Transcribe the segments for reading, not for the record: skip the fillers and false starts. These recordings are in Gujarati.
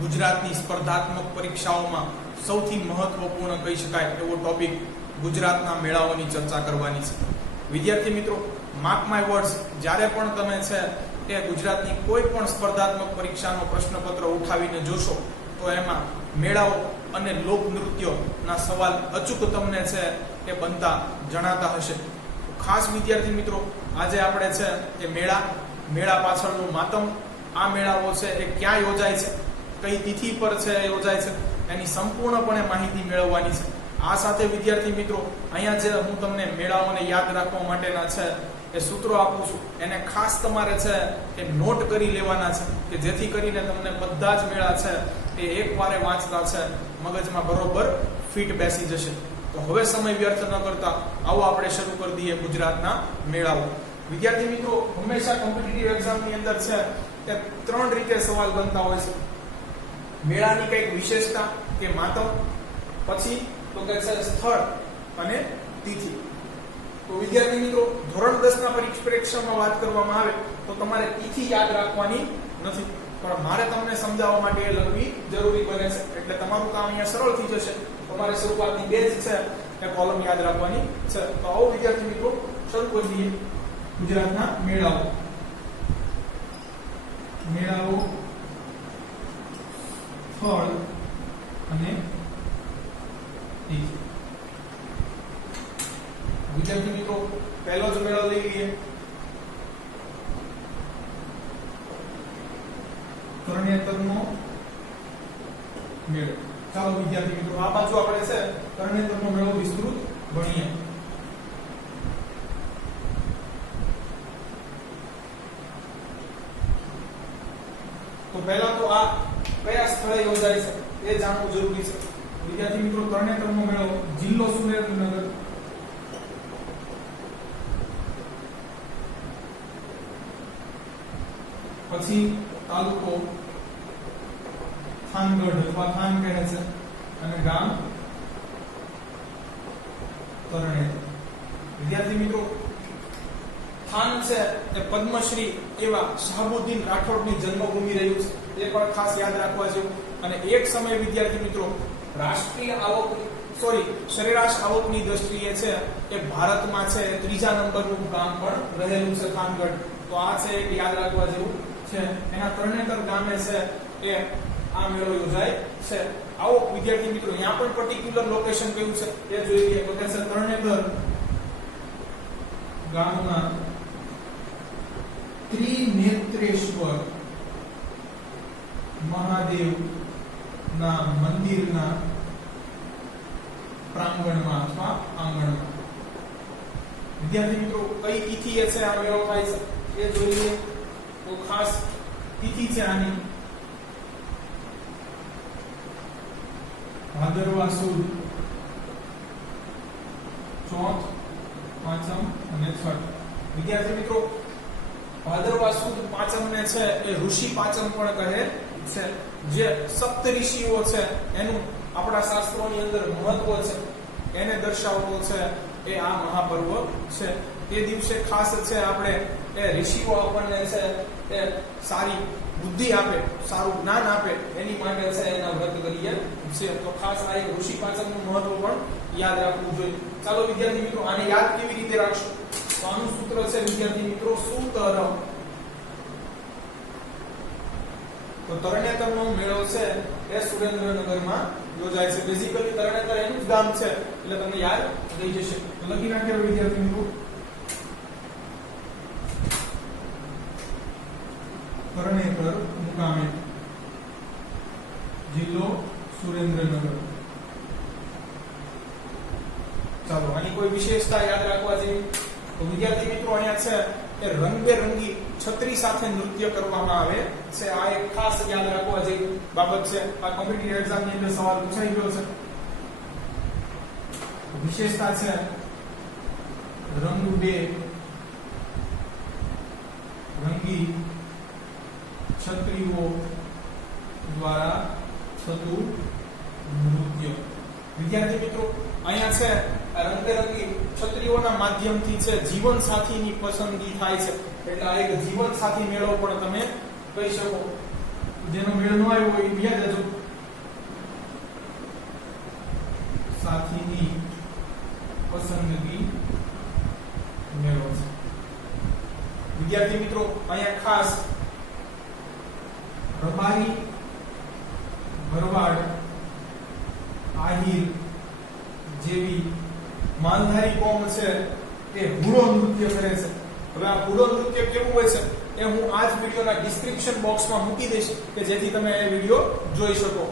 ગુજરાતની સ્પર્ધાત્મક પરીક્ષાઓમાં સૌથી મહત્વપૂર્ણ કહી શકાય એવો ટોપિક ગુજરાતના મેળાઓની ચર્ચા કરવાની છે. વિદ્યાર્થી મિત્રો, માર્ક માય વર્ડ્સ, જ્યારે પણ તમે છે એ ગુજરાતની કોઈ પણ સ્પર્ધાત્મક પરીક્ષાનો પ્રશ્નપત્ર ઉઠાવીને જોશો તો એમાં મેળાઓ અને લોકનૃત્યોના સવાલ અચૂક તમને છે એ બનતા જણાતા હશે. ખાસ વિદ્યાર્થી મિત્રો, આજે આપણે છે એ મેળા પાછળનું માતમ, આ મેળાઓ છે એ ક્યાં યોજાય છે, કઈ તિથિ પર છે યોજાય છે, એની સંપૂર્ણપણે માહિતી મેળવવાની છે. આ સાથે વિદ્યાર્થી મિત્રો, અહીંયા જે હું તમને મેળાઓને યાદ રાખવા માટેના છે એ સૂત્રો આપું છું, એને ખાસ તમારે છે એ નોટ કરી લેવાના છે કે જેથી કરીને તમને બધા જ મેળા છે એ એકવારે વાંચતા છે મગજમાં બરોબર ફિટ બેસી જશે. તો હવે સમય વ્યર્થ ન કરતા આવો આપણે શરૂ કરી દઈએ ગુજરાતના મેળાઓ. વિદ્યાર્થી મિત્રો, હંમેશા કોમ્પિટિટિવ એક્ઝામની અંદર છે એ 3 રીતે સવાલ બનતા હોય છે. મેળાની કઈક વિશેષતા કે માતમ, પછી તો કે છે સ્થળ અને તિથિ. તો વિદ્યાર્થી મિત્રો, ધોરણ 10 ના પરીક્ષામાં વાત કરવામાં આવે તો તમારે તિથિ યાદ રાખવાની નથી, પણ મારે તમને સમજાવવા માટે એ લખવી જરૂરી બને છે. એટલે તમારું કામ અહીંયા સરળ થઈ જશે. તમારે શરૂઆતની 2 જ છે એ કોલમ યાદ રાખવાની છે. તો આવો વિદ્યાર્થી મિત્રો, શરૂ કરી દઈએ ગુજરાતના મેળાઓ. સ્થળ અને તિથિ. વિદ્યાર્થી મિત્રો, પહેલો જ મેળો લઈ લઈએ. તરણેતરનો મેળો. ચાલો વિદ્યાર્થી મિત્રો, આ બાજુ આપણે છે તરણેતરનો મેળો વિસ્તૃત ભણીએ. તો પહેલા તો આ કયા સ્થળે યોજાય છે એ જાણવું જરૂરી છે. વિદ્યાર્થી મિત્રો, તરણેતરનો મેળો જિલ્લો સુરેન્દ્રનગર, પછી તાલુકો થાનગઢ અથવા થાન કહે છે, અને ગામ તરણેતર. વિદ્યાર્થી મિત્રો, થાન છે એ પદ્મશ્રી એવા શાહબુદ્દીન રાઠોડની જન્મભૂમિ રહ્યું છે, એ પણ ખાસ યાદ રાખવા જેવું. અને એક સમય વિદ્યાર્થી મિત્રો, સરેરાશ આવકની દ્રષ્ટિએ છે એ ભારતમાં છે 3જા નંબરનું ગામ પણ રહેલું છે થાનગઢ. તો આ છે એક યાદ રાખવા જેવું છે. એના તરણેતર ગામે છે એ આ મેળો યોજાય છે. આવો વિદ્યાર્થી મિત્રો, અહીંયા પણ પર્ટિક્યુલર લોકેશન કયું છે એ જોઈ લઈએ. તો કે છે તરણેતર ગામના ત્રિનેત્રેશ્વર મહાદેવ ના મંદિરના પ્રાંગણમાં અથવા આંગણમાં. વિદ્યાર્થી મિત્રો, કઈ તિથિએ છે આ મેળો થાય છે એ જોઈએ. તો ખાસ તિથિ છે આની ભાદરવા સુદ ચોથ, પાંચમ અને છઠ. વિદ્યાર્થી મિત્રો, ભાદરવા સુદ પાંચમ ને છે એ ઋષિ પાંચમ પણ કહે છે. જે સપ્તઋષિઓ છે એનું આપણા શાસ્ત્રોની અંદર મહત્વ છે એને દર્શાવતો છે એ આ મહાપર્વ છે. તે દિવસે ખાસ છે આપણે એ ઋષિઓ આપણને છે એ સારી બુદ્ધિ આપે, સારું જ્ઞાન આપે, એની માટે છે એના વ્રત કરીએ છે. તો ખાસ આ એક ઋષિ પાંચમનું મહત્વ પણ યાદ રાખવું જોઈએ. ચાલો વિદ્યાર્થી મિત્રો, આને યાદ કેવી રીતે રાખશો? તો આનું સૂત્ર છે વિદ્યાર્થી મિત્રો સૂતરમ. તો તરણેતરનો મેળો છે એ સુરેન્દ્રનગરમાં યોજાય છે. બેઝિકલી તરણેતર એનું જ ગામ છે એટલે તમને યાદ રહી જશે. તો લખી નાખ્યો વિદ્યાર્થી મિત્રો, તરણેતર મુકામે, જિલ્લો સુરેન્દ્રનગર. ચાલો, આની કોઈ વિશેષતા યાદ રાખવા જેવી? તો વિદ્યાર્થી મિત્રો, અહીંયા છે એ રંગબેરંગી છત્રી સાથે નૃત્ય કરવામાં આવે છે. આ એક ખાસ યાદ રાખવા જેવી બાબત છે. આ કોમ્પિટિટિવ એક્ઝામની અંદર સવાલ પૂછાઈ ગયો છે. વિશેષતા છે રંગી છત્રીઓ દ્વારા થતું નૃત્ય. વિદ્યાર્થી મિત્રો, અહીંયા છે રંગબેરંગી છત્રીઓના માધ્યમથી છે જીવન સાથીની પસંદગી થાય છે. એટલે આ એક જીવન સાથી મેળો પણ તમે કહી શકો. જેનો મેળ ન આવ્યો હોય એ બીજા જજો. સાથીની પસંદગી મેળો છે. વિદ્યાર્થી મિત્રો અહીંયા ખાસ રબારી, ભરવાડ, આહિર જેવી માલધારી કોમ છે એ હુડો નૃત્ય કરે છે. હવે આ હુડો નૃત્ય કેવું હોય છે એ હું આ જ વિડિયોના ડિસ્ક્રિપ્શન બોક્સમાં મૂકી દઈશ કે જેથી તમે એ વિડિયો જોઈ શકો.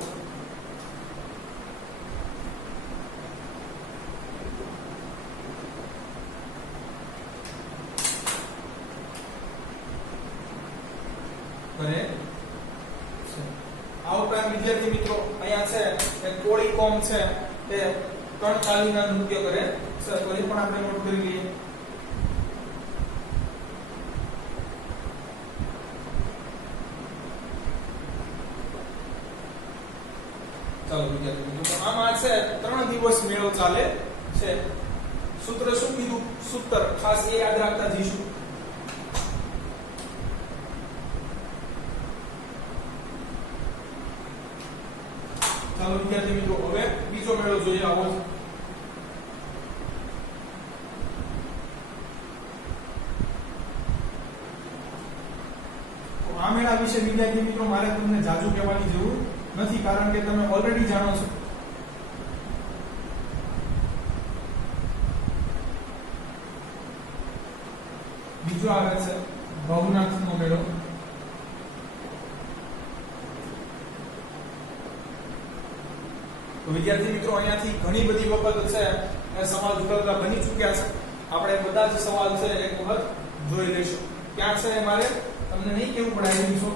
આ ઉપરાંત વિદ્યાર્થી મિત્રો અહીંયા છે એ કોળી કોમ છે તે તણકાલીના નૃત્ય કરે છે. તો એ પણ આપણે નોટ કરી લઈએ. ચાલો વિદ્યાર્થી મિત્રો આમાં છે 3 દિવસ મેળો ચાલે છે. સૂત્ર શું કીધું? સૂત્ર ખાસ એ યાદ રાખતા જઈશું. ચાલો વિદ્યાર્થી મિત્રો હવે બીજો મેળો જોઈએ. આવો આ મેળા વિશે વિદ્યાર્થી મિત્રો મારે તમને જાજુ કહેવાની જરૂર નથી, કારણ કે તમે ઓલરેડી જાણો છો. બીજો આવે છે ભવનાથનો મેળો. તો વિદ્યાર્થી મિત્રો અહીંયાથી ઘણી બધી વખત છે એ સવાલ ઉકેલતા બની ચૂક્યા છે. આપણે બધા જ સવાલ છે એક વખત જોઈ લઈશું. ક્યાં છે મારે તમને નહીં કેવું પડાવી છો.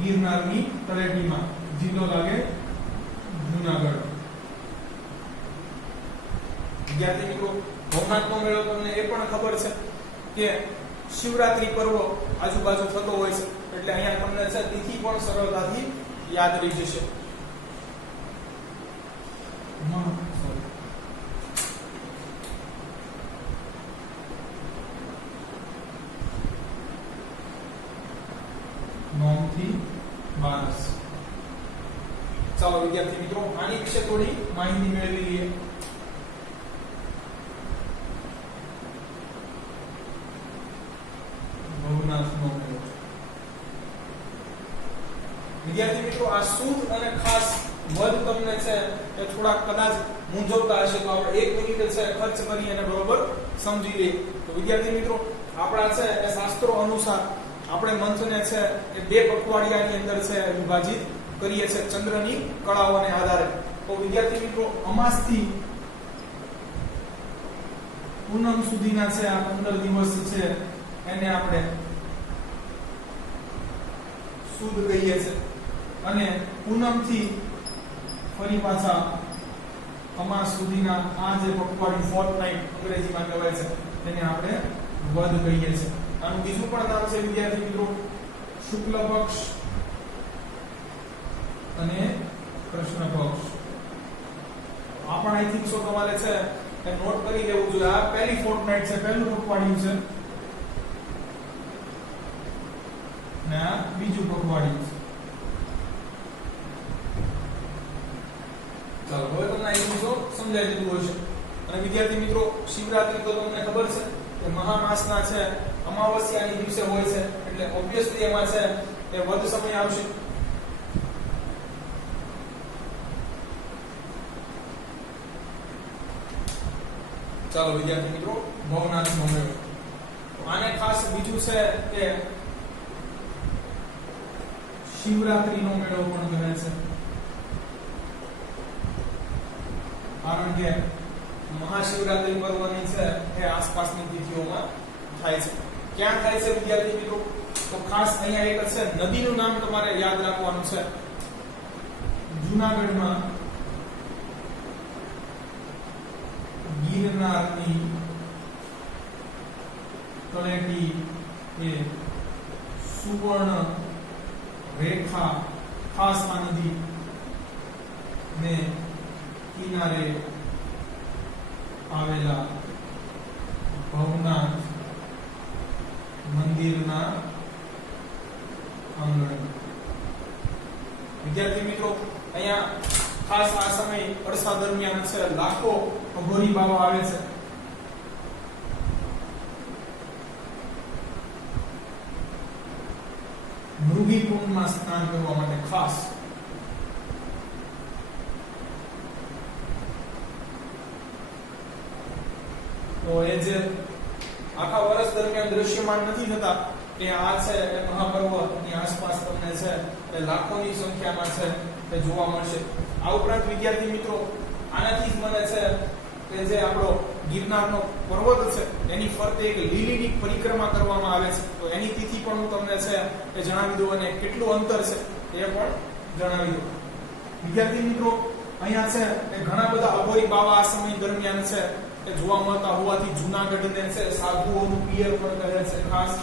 ગિરનારની તળેટીમાં, જિલ્લો લાગે જૂનાગઢ. વિદ્યાર્થી મિત્રો ભવનાથનો મેળો તમને એ પણ ખબર છે કે શિવરાત્રી પર્વ આજુબાજુ થતો હોય છે, એટલે અહીંયા તમને છે તિથિ પણ સરળતાથી યાદ રહી જશે. નોમથી 12. ચાલો વિદ્યાર્થી મિત્રો આની વિશે થોડી માહિતી મેળવી લઈએ. ભવનાથનો મેળો. વિદ્યાર્થી મિત્રો આ સૂદ અને ખાસ વદ તમને છે એ થોડા કદાચ મૂંઝવતા હશે, તો આપણે 1 મિનિટ છે ખર્ચ કરી અને બરોબર સમજી લઈએ. તો વિદ્યાર્થી મિત્રો આપણા છે એ શાસ્ત્રો અનુસાર આપણે મંથને છે એ 2 પખવાડિયાની અંદર છે વિભાજિત કરીએ છીએ ચંદ્રની કળાઓને આધારે. તો વિદ્યાર્થી મિત્રો અમાસથી પૂનમ સુધીના છે આ 15 દિવસ છે એને આપણે સુદ કહીએ છીએ, અને પૂનમથી ફરી પાછા અમાસ સુધીના આ જે પખવાડિયું ફોર્ટનાઇટ અંગ્રેજીમાં કહેવાય છે તેને આપણે વદ કહીએ છીએ. આનું બીજું પણ નામ છે વિદ્યાર્થી મિત્રો શુક્લ પક્ષ અને કૃષ્ણ પક્ષ. આ પણ આઈ થિંક સો તમારે છે એ નોટ કરી લેવું જોઈએ. આ પહેલી ફોર્ટનાઇટ છે, પહેલું પખવાડિયું છે, ને આ બીજું પખવાડિયું છે. ચાલો હવે તમને આ દિવસો સમજાઈ દીધું હશે. અને વિદ્યાર્થી મિત્રો શિવરાત્રી તો તમને ખબર છે કે મહામાસના છે અમાવસ્યાની દિવસે હોય છે, એટલે ઓબ્વિયસલી એમાં છે એ વધુ સમય આવશે. ચાલો વિદ્યાર્થી મિત્રો ભવનાથનો મેળો. આને ખાસ બીજું છે કે શિવરાત્રીનો મેળો પણ કહે છે, કારણ કે મહાશિવરાત્રી પર્વની છે એ આસપાસની તિથિઓમાં થાય છે. ક્યાં થાય છે વિદ્યાર્થી મિત્રો? તો ખાસ અહીંયા એક છે નદીનું નામ તમારે યાદ રાખવાનું છે. જૂનાગઢમાં ગિરનારની તળેટી એ સુવર્ણ રેખા ખાસ આ નદી ને કિનારે આવેલા ભવનાથ મંદિરના આંગણ. વિદ્યાર્થી મિત્રો અહીંયા ખાસ આ સમય અરસા દરમિયાન છે લાખો અઘોરી બાવા આવે છે. મૃગી કુંડમાં સ્નાન કરવા માટે ખાસ. તો એ જે આખા વર્ષ દરમિયાન દ્રશ્યમાન નથી થતા કે આ છે એ મહાપર્વની આસપાસ તમને છે એ લાખોની સંખ્યામાં છે તે જોવા મળશે. આ ઉપરાંત વિદ્યાર્થી મિત્રો આનાથી જ મને છે કે જે આપણો ગિરનારનો પર્વત છે એની ફરતે એક લીલીની પરિક્રમા કરવામાં આવે છે. તો એની તિથિ પણ હું તમને છે એ જણાવી દઉં અને કેટલું અંતર છે એ પણ જણાવી દઉં. વિદ્યાર્થી મિત્રો અહીંયા છે એ ઘણા બધા અઘોરી બાવા આ સમય દરમિયાન છે એ જોવા મળતા હોવાથી જૂનાગઢને છે સાધુઓનું પિયર પણ કહે છે ખાસ.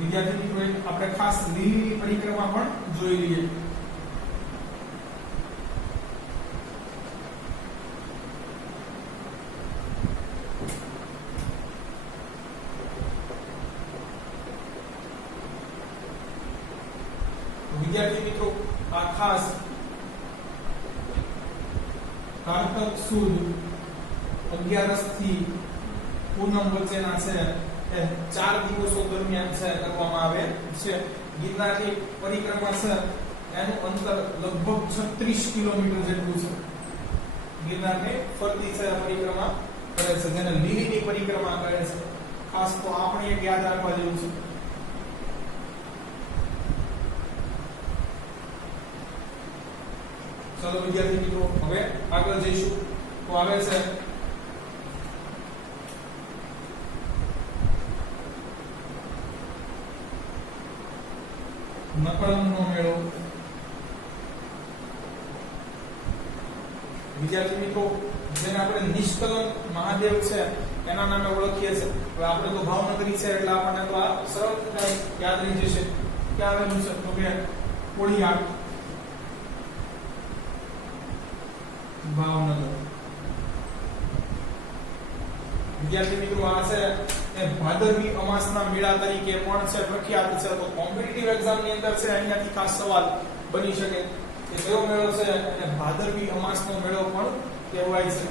વિદ્યાર્થી મિત્રો આપણે ખાસ લીલીની પરિક્રમા પણ જોઈ લઈએ. વિદ્યાર્થી મિત્રો આ ખાસ કારતક સુદ 11 થી પૂનમ વચ્ચેના છે એ 4 દિવસો દરમિયાન છે કરવામાં આવે છે. ગિરનારની પરિક્રમા છે એનું અંતર લગભગ 36 કિલોમીટર જેટલું છે. ગિરનારને ફરતી છે પરિક્રમા કરે છે જેને લીલીની પરિક્રમા કહે છે ખાસ. તો આપણે એક યાદ રાખવા જેવું છે. ચાલો વિદ્યાર્થી મિત્રો હવે આગળ જઈશું. તો આવે છે નકળંગનો મેળો. વિદ્યાર્થી મિત્રો જેને આપણે નિષ્કલંક મહાદેવ છે એના નામે ઓળખીએ છીએ. હવે આપણે તો ભાવનગરી છે એટલે આપણને તો આ સરળ યાદ રહી જશે. ક્યાં આવેલું છે તો કે કોળિયાક ભાવનગર. વિદ્યાર્થી મિત્રો આ છે એ ભાદરવી અમાસના મેળા તરીકે પણ છે પ્રખ્યાત છે. તો કોમ્પિટિટિવ એક્ઝામ ની અંદર છે અહીંયાથી ખાસ સવાલ બની શકે કે કયો મેળો છે અને ભાદરવી અમાસનો મેળો પણ કહેવાય છે.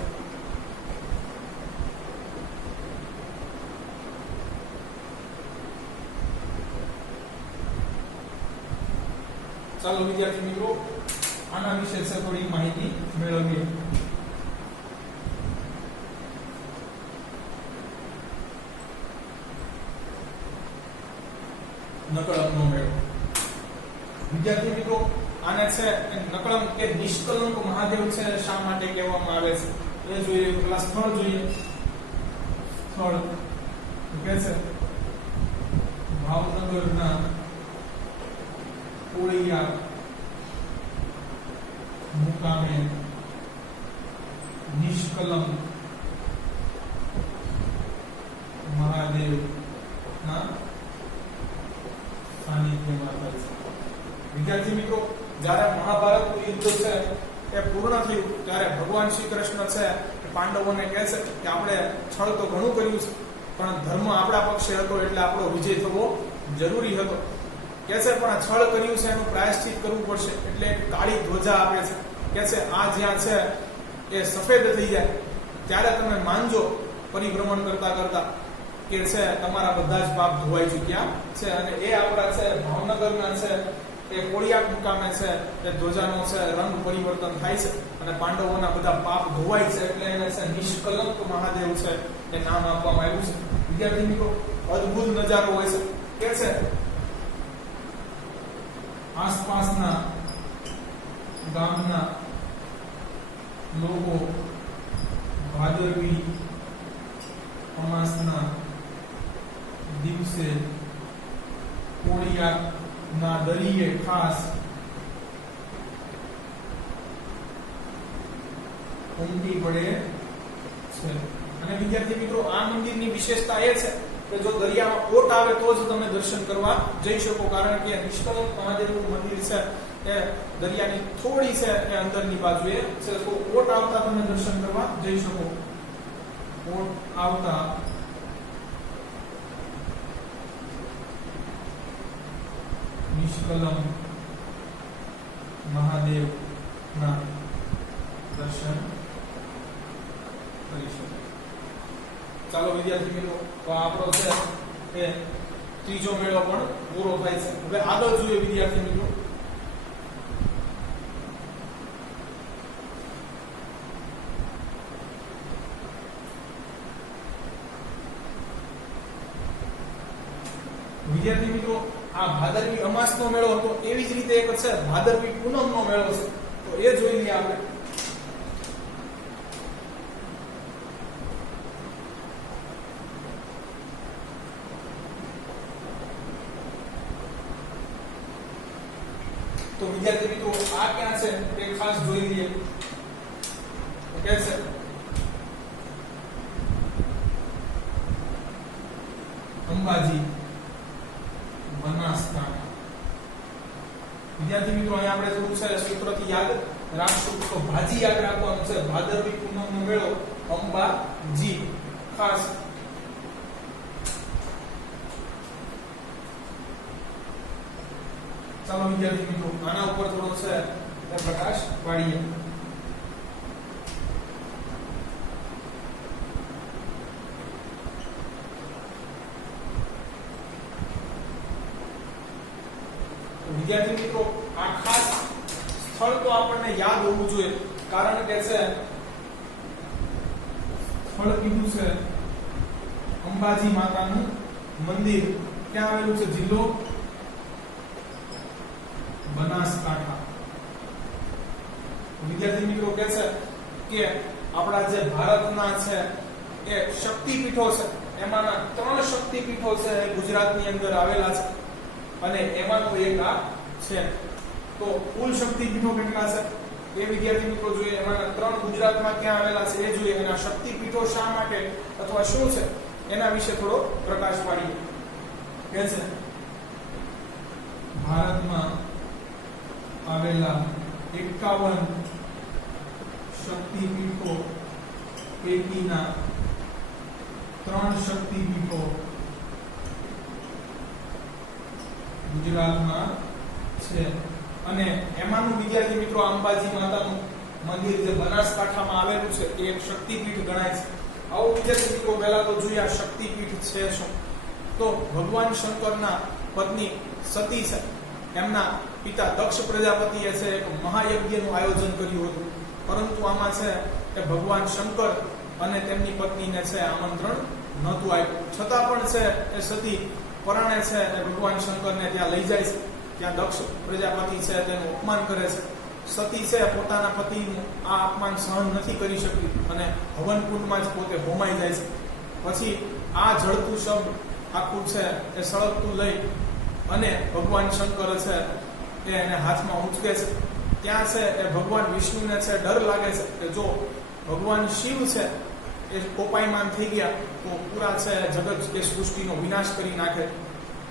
ચાલો વિદ્યાર્થી મિત્રો આના વિશે છે થોડી માહિતી મેળવીએ. નકળંગનો મેળો. વિદ્યાર્થી મિત્રો આને છે નકળંગ કે નિષ્કલંક મહાદેવ છે શા માટે કહેવામાં આવે છે એ જોઈએ. પેલા સ્થળ જોઈએ. સ્થળ કે છે ભાવનગરના કોળિયાક મુકામે નિષ્કલંક મહાદેવ ના સાનિધ્યમાં થાય છે. વિદ્યાર્થી મિત્રો જ્યારે મહાભારતનું યુદ્ધ છે એ પૂર્ણ થયું ત્યારે ભગવાન શ્રી કૃષ્ણ છે એ પાંડવોને કહે છે કે આપણે છળ તો ઘણું કર્યું છે પણ ધર્મ આપણા પક્ષે હતો એટલે આપણો વિજય થવો જરૂરી હતો. કે છે પણ છળ કર્યું છે એનું પ્રાયશ્ચિત કરવું પડશે એટલે કાળી ધ્વજા આપે છે. કે છે આ જ્યાં છે એ સફેદ થઈ જાય ત્યારે તમે માનજો પરિભ્રમણ કરતા કરતા કે છે તમારા બધા જ પાપ ધોવાઈ ચૂક્યા છે. અને એ આપણા છે ભાવનગરના છે એ કોળિયાક મુકામે છે એ ધ્વજાનો છે રંગ પરિવર્તન થાય છે અને પાંડવોના બધા પાપ ધોવાય છે એટલે એને છે નિષ્કલંક મહાદેવ છે એ નામ આપવામાં આવ્યું છે. વિદ્યાર્થી મિત્રો અદ્ભુત નજારો હોય છે. કે છે આસપાસના ગામના લોકો ભાદરવી અમાસના દિવસે કોળિયાકના દરિયે ખાસ ઉમટી પડે છે. અને વિદ્યાર્થી મિત્રો આ મંદિરની વિશેષતા એ છે કે જો દરિયામાં ઓટ આવે તો જ તમે દર્શન કરવા જઈ શકો, કારણ કે નિષ્કલંક મહાદેવનું મંદિર છે એ દરિયાની થોડી છે એ અંદરની બાજુએ છે, તો ઓટ આવતા તમે દર્શન કરવા જઈ શકો. ઓટ આવતા નિષ્કલંક મહાદેવના દર્શન કરી શકો. ચાલો વિદ્યાર્થી મિત્રો, તો આપણો છે એ ત્રીજો મેળો પણ પૂરો થાય છે. હવે આગળ જોઈએ વિદ્યાર્થી મિત્રો. વિદ્યાર્થી મિત્રો, આ ભાદરવી અમાસનો મેળો હતો, એવી જ રીતે એક છે ભાદરવી પૂનમનો મેળો છે, તો એ જોઈ લઈએ આપણે. તો વિદ્યાર્થી મિત્રો, આ ક્યાં છે તે ખાસ જોઈ લઈએ. કે છે અંબાજી, બનાસકાંઠા. વિદ્યાર્થી મિત્રો, અહીંયા આપણે થોડું છે સૂત્રથી યાદ રાખશું. તો ભાજી યાદ રાખવાનું છે. ભાદરવી પૂનમનો મેળો અંબાજી, ખાસ. ચાલો વિદ્યાર્થી મિત્રો, આના ઉપર થોડો છે પ્રકાશ પાડીએ. વિદ્યાર્થી મિત્રો, આ ખાસ સ્થળ તો આપણને યાદ હોવું જોઈએ, કારણ કે છે સ્થળ કીધું છે અંબાજી માતાનું મંદિર. ક્યાં આવેલું છે? જિલ્લો બનાસકાંઠા. વિદ્યાર્થી મિત્રો, કે છે કે આપણા જે ભારતના છે એ શક્તિપીઠો છે, એમાંના 3 શક્તિપીઠો છે એ ગુજરાતની અંદર આવેલા છે, અને એમાંનું એક આ છે. તો કુલ શક્તિપીઠો કેટલા છે એ વિદ્યાર્થી મિત્રો જોઈએ. એમાંના 3 ગુજરાતમાં ક્યાં આવેલા છે એ જોઈએ, અને આ શક્તિપીઠો શા માટે અથવા શું છે એના વિશે થોડો પ્રકાશ પાડીએ. કે છે ભારતમાં આવેલા 51 શક્તિપીઠો પૈકીના 3 શક્તિપીઠો ગુજરાતમાં છે, અને એમાંનું વિદ્યાર્થી મિત્રો અંબાજી માતાનું મંદિર જે બનાસકાંઠામાં આવેલું છે એ એક શક્તિપીઠ ગણાય છે. આવો વિદ્યાર્થી મિત્રો, પહેલા તો જોઈએ આ શક્તિપીઠ છે શું. તો ભગવાન શંકરના પત્ની સતી છે, એમના પિતા દક્ષ પ્રજાપતિએ છે એક મહાયજ્ઞનું આયોજન કર્યું હતું, પરંતુ આમાં છે કે ભગવાન શંકર અને તેમની પત્નીને છે આમંત્રણ નહોતું આપ્યું. છતાં પણ છે એ સતી પરાણે છે એ ભગવાન શંકરને ત્યાં લઈ જાય છે. ત્યાં દક્ષ પ્રજાપતિ છે તેનું અપમાન કરે છે. સતી છે પોતાના પતિનું આ અપમાન સહન નથી કરી શકતી અને હવન કુંડમાં જ પોતે હોમાઈ જાય છે. પછી આ જળતું શબ્દ આખું છે એ સળગતું લઈ અને ભગવાન શંકર છે એ એને હાથમાં ઉંચકે છે. ત્યાં છે એ ભગવાન વિષ્ણુને છે ડર લાગે છે કે જો ભગવાન શિવ છે એ કોપાયમાન થઈ ગયા તો પૂરા છે જગત કે સૃષ્ટિનો વિનાશ કરી નાખે.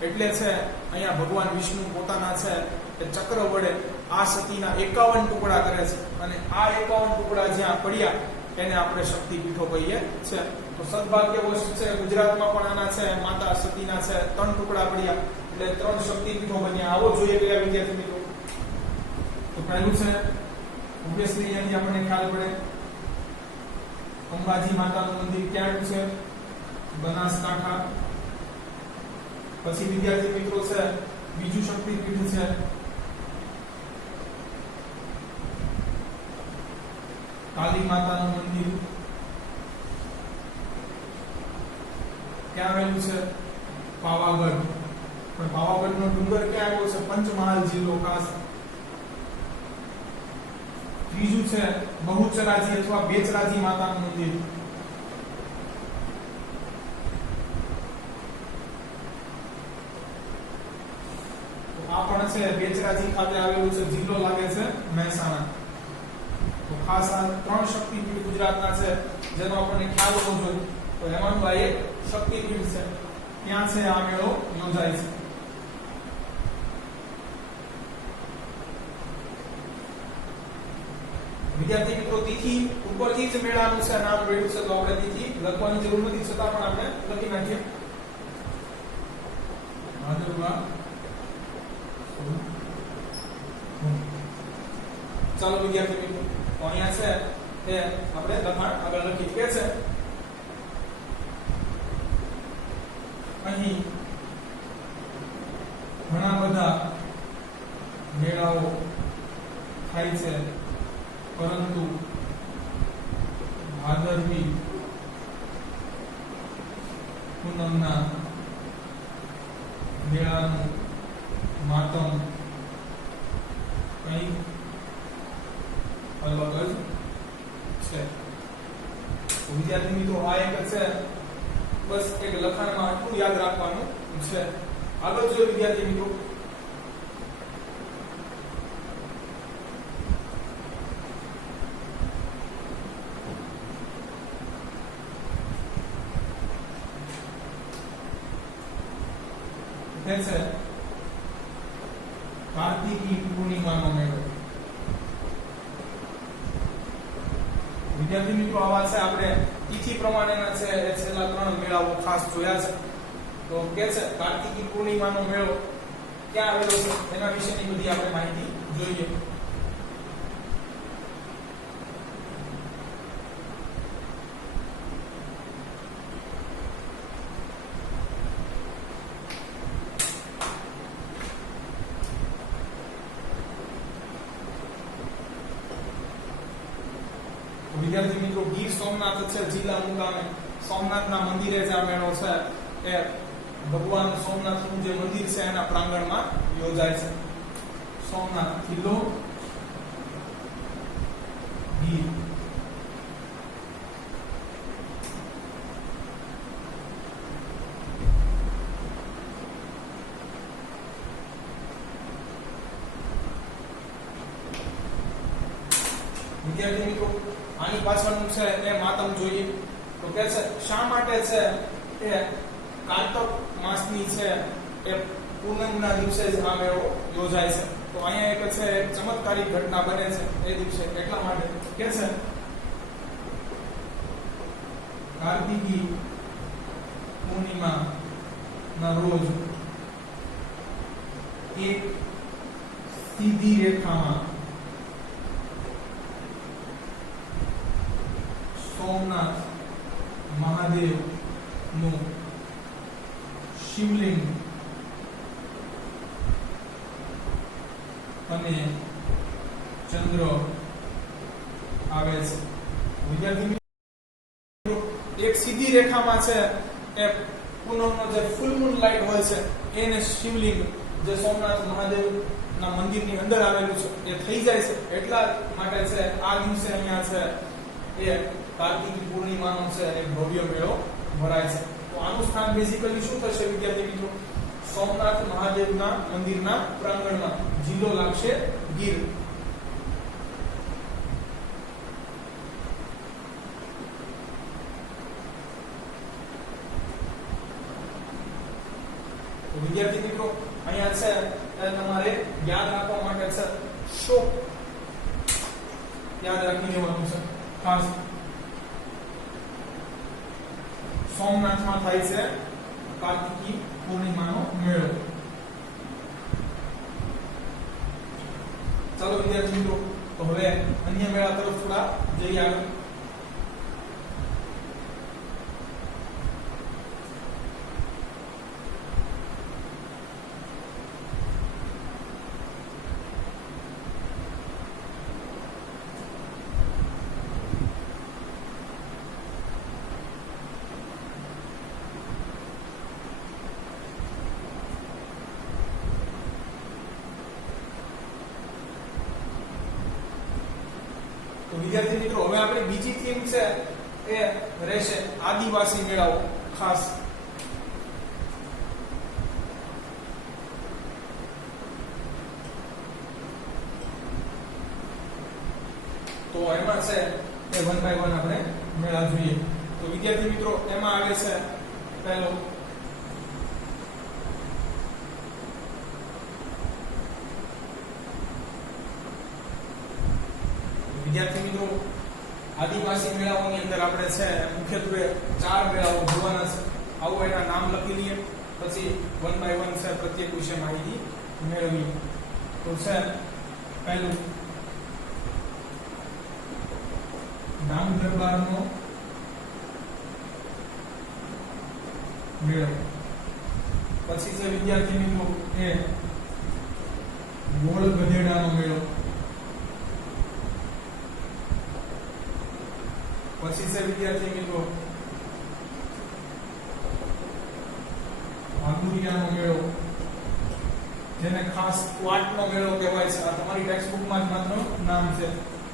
એટલે છે અહીંયા ભગવાન વિષ્ણુ પોતાના છે એ ચક્ર વડે આ સતીના 51 ટુકડા કરે છે, અને આ 51 ટુકડા જ્યાં પડ્યા એને આપણે શક્તિપીઠો કહીએ છે. તો સદભાગ્યવશ છે ગુજરાતમાં પણ આના છે માતા સતીના છે 3 ટુકડા પડ્યા, એટલે 3 શક્તિપીઠો બન્યા. આવો જોઈએ કયા વિદ્યાર્થી મિત્રો. તો પહેલું છે ઓબ્વિયસલી અહીંયાથી આપણને ખ્યાલ પડે અંબાજી માતાનું મંદિર ક્યાં છે? બનાસકાંઠા. પછી વિદ્યાર્થી મિત્રો છે બીજું શક્તિપીઠ છે કાલી માતાનું મંદિર. ક્યાં આવેલું છે? પાવાગઢ. પણ પાવાગઢનો ડુંગર ક્યાં આવ્યો છે? પંચમહાલ જિલ્લો ખાસ. ત્રીજું છે બહુચરાજી અથવા બેચરાજી માતાનું મંદિર. આ પણ છે બેચરાજી ખાતે આવેલું છે, જિલ્લો લાગે છે મહેસાણા. તો ખાસ આ 3 શક્તિપીઠ ગુજરાતના છે જેનો આપણને ખ્યાલ હોવો જોઈએ. તો એમાંનું આ એક શક્તિપીઠ છે. ત્યાં છે આ મેળો યોજાય છે. વિદ્યાર્થી મિત્રો તિથિ ઉપરથી જ મેળાનું છે નામ મેળવ્યું છે, તો આપણે તિથિ લખવાની જરૂર નથી, છતાં પણ આપણે લખી નાખીએ. ભાદરવા. ચાલો વિદ્યાર્થી મિત્રો, તો અહીંયા છે એ આપણે લખાણ આગળ લખી કે છે અહીં ઘણા બધા મેળાઓ થાય છે, પરંતુ ભાદરવી પૂનમના મેળાનું માતમ કંઈક અલગ જ છે. વિદ્યાર્થી મિત્રો આ એક છે, બસ એક લખાણમાં આટલું યાદ રાખવાનું છે. આગળ જોઈએ વિદ્યાર્થી મિત્રો, છે કાર્તિકી પૂર્ણિમાનો મેળો. વિદ્યાર્થી મિત્રો આવા છે આપણે તિથિ પ્રમાણેના છે એ છેલ્લા 3 મેળાઓ ખાસ જોયા છે. તો કે છે કાર્તિકી પૂર્ણિમાનો મેળો ક્યાં આવેલો છે એના વિશેની બધી આપણે માહિતી જોઈએ. વિદ્યાર્થી મિત્રો ગીર સોમનાથ છે જિલ્લા મુકામે સોમનાથના મંદિરે જે આ મેળો છે એ ભગવાન સોમનાથનું જે મંદિર છે એના પ્રાંગણમાં યોજાય છે. સોમનાથ જિલ્લો ગીર. વિદ્યાર્થી મિત્રો આની પાછળનું છે એ માતમ જોઈએ. તો કે છે શા માટે છે એ કાર્તક માસની છે એ પૂનમના દિવસે જ આ મેળો યોજાય છે. તો અહીંયા એક છે ચમત્કારિક ઘટના બને છે એ દિવસે, એટલા માટે કે છે કાર્તિકી પૂર્ણિમા ના રોજ એક સીધી રેખામાં સોમનાથ મહાદેવ નું શિવલિંગ અને ચંદ્ર આવે છે. વિદ્યાર્થી મિત્રો એક સીધી રેખામાં છે એ પૂનમનો જે ફૂલ મૂન લાઈટ હોય છે એને શિવલિંગ જે સોમનાથ મહાદેવ ના મંદિરની અંદર આવેલું છે એ થઈ જાય છે. એટલા માટે છે આ દિવસે અહીંયા છે એ કાર્તિકી પૂર્ણિમાનો છે એક ભવ્ય મેળો ભરાય છે. તો આનું સ્થાન બેઝિકલી શું થશે વિદ્યાર્થી મિત્રો? સોમનાથ મહાદેવના મંદિરના પ્રાંગણમાં. જિલ્લો લાગશે ગીર. તો વિદ્યાર્થી મિત્રો અહીંયા છે તમારે યાદ રાખવા માટે છે શો યાદ રાખી લેવાનું છે ખાસ. સોમનાથમાં થાય છે કાર્તિકી પૂર્ણિમાનો મેળો. ચાલો વિદ્યાર્થી મિત્રો તો હવે અન્ય મેળા તરફ થોડા જઈએ આગળ. વિદ્યાર્થી મિત્રો હવે આપણે બીજી થીમ છે એ રહેશે આદિવાસી મેળાઓ ખાસ. તો એમાં છે એ 1 by 1 આપણે મેળા જોઈએ. તો વિદ્યાર્થી મિત્રો એમાં આવે છે પહેલો વિદ્યાર્થી મિત્રો આદિવાસી મેળાઓની અંદર આપણે છે મુખ્યત્વે 4 મેળાઓ જોવાના છે. આવો એના નામ લખી લઈએ, પછી 1 બાય 1 છે પ્રત્યેક વિશે માહિતી મેળવીએ. તો છે પહેલું ડાંગ દરબારનો મેળો. પછી છે વિદ્યાર્થી મિત્રો એ ગોળ ગધેડાનો મેળો. પછી છે વિદ્યાર્થી મિત્રો વાઘુરિયાનો મેળો, જેને ખાસ ક્વાટનો મેળો કહેવાય છે. આ તમારી ટેક્સ્ટ બુકમાં જ માત્ર નામ છે,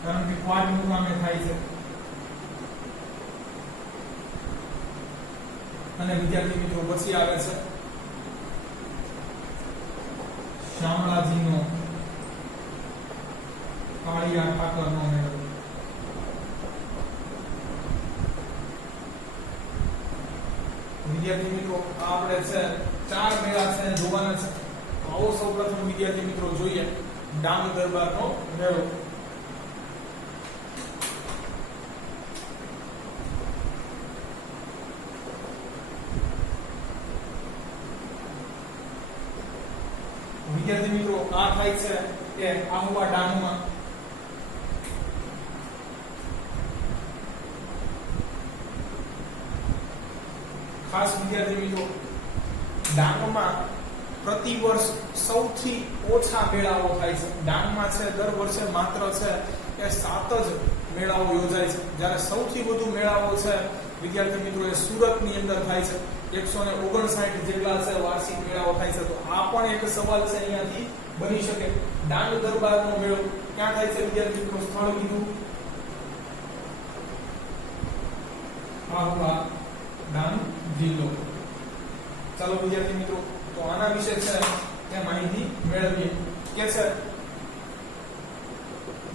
કારણ કે ક્વાટનું નામે થાય છે. અને વિદ્યાર્થી મિત્રો પછી આવે છે શામળાજીનો કાળિયા ઠાકરનો મેળો. વિદ્યાર્થી મિત્રો આપણે છે 4 મેળા છે જોવાના છે. આવો સૌપ્રથમ વિદ્યાર્થી મિત્રો જોઈએ ડાંગ દરબારનો મેળો. વિદ્યાર્થી મિત્રો આ થાય છે કે આહવા ડાંગમાં. ખાસ વિદ્યાર્થી મિત્રો ડાંગમાં પ્રતિ વર્ષ સૌથી ઓછા મેળાઓ થાય છે. ડાંગમાં છે દર વર્ષે માત્ર છે એ 7 જ મેળાઓ યોજાય છે, જ્યારે સૌથી વધુ મેળાઓ છે વિદ્યાર્થી મિત્રો એ સુરતની અંદર થાય છે. 159 જેટલા છે વાર્ષિક મેળાઓ થાય છે. તો આ પણ એક સવાલ છે અહીંયાથી બની શકે. ડાંગ દરબારનો મેળો ક્યાં થાય છે વિદ્યાર્થી મિત્રો? સ્થળ કીધું આહવા ડાંગ જિલ્લો. ચાલો વિદ્યાર્થી મિત્રો તો આના વિશે છે તે માહિતી મેળવીએ. કે છે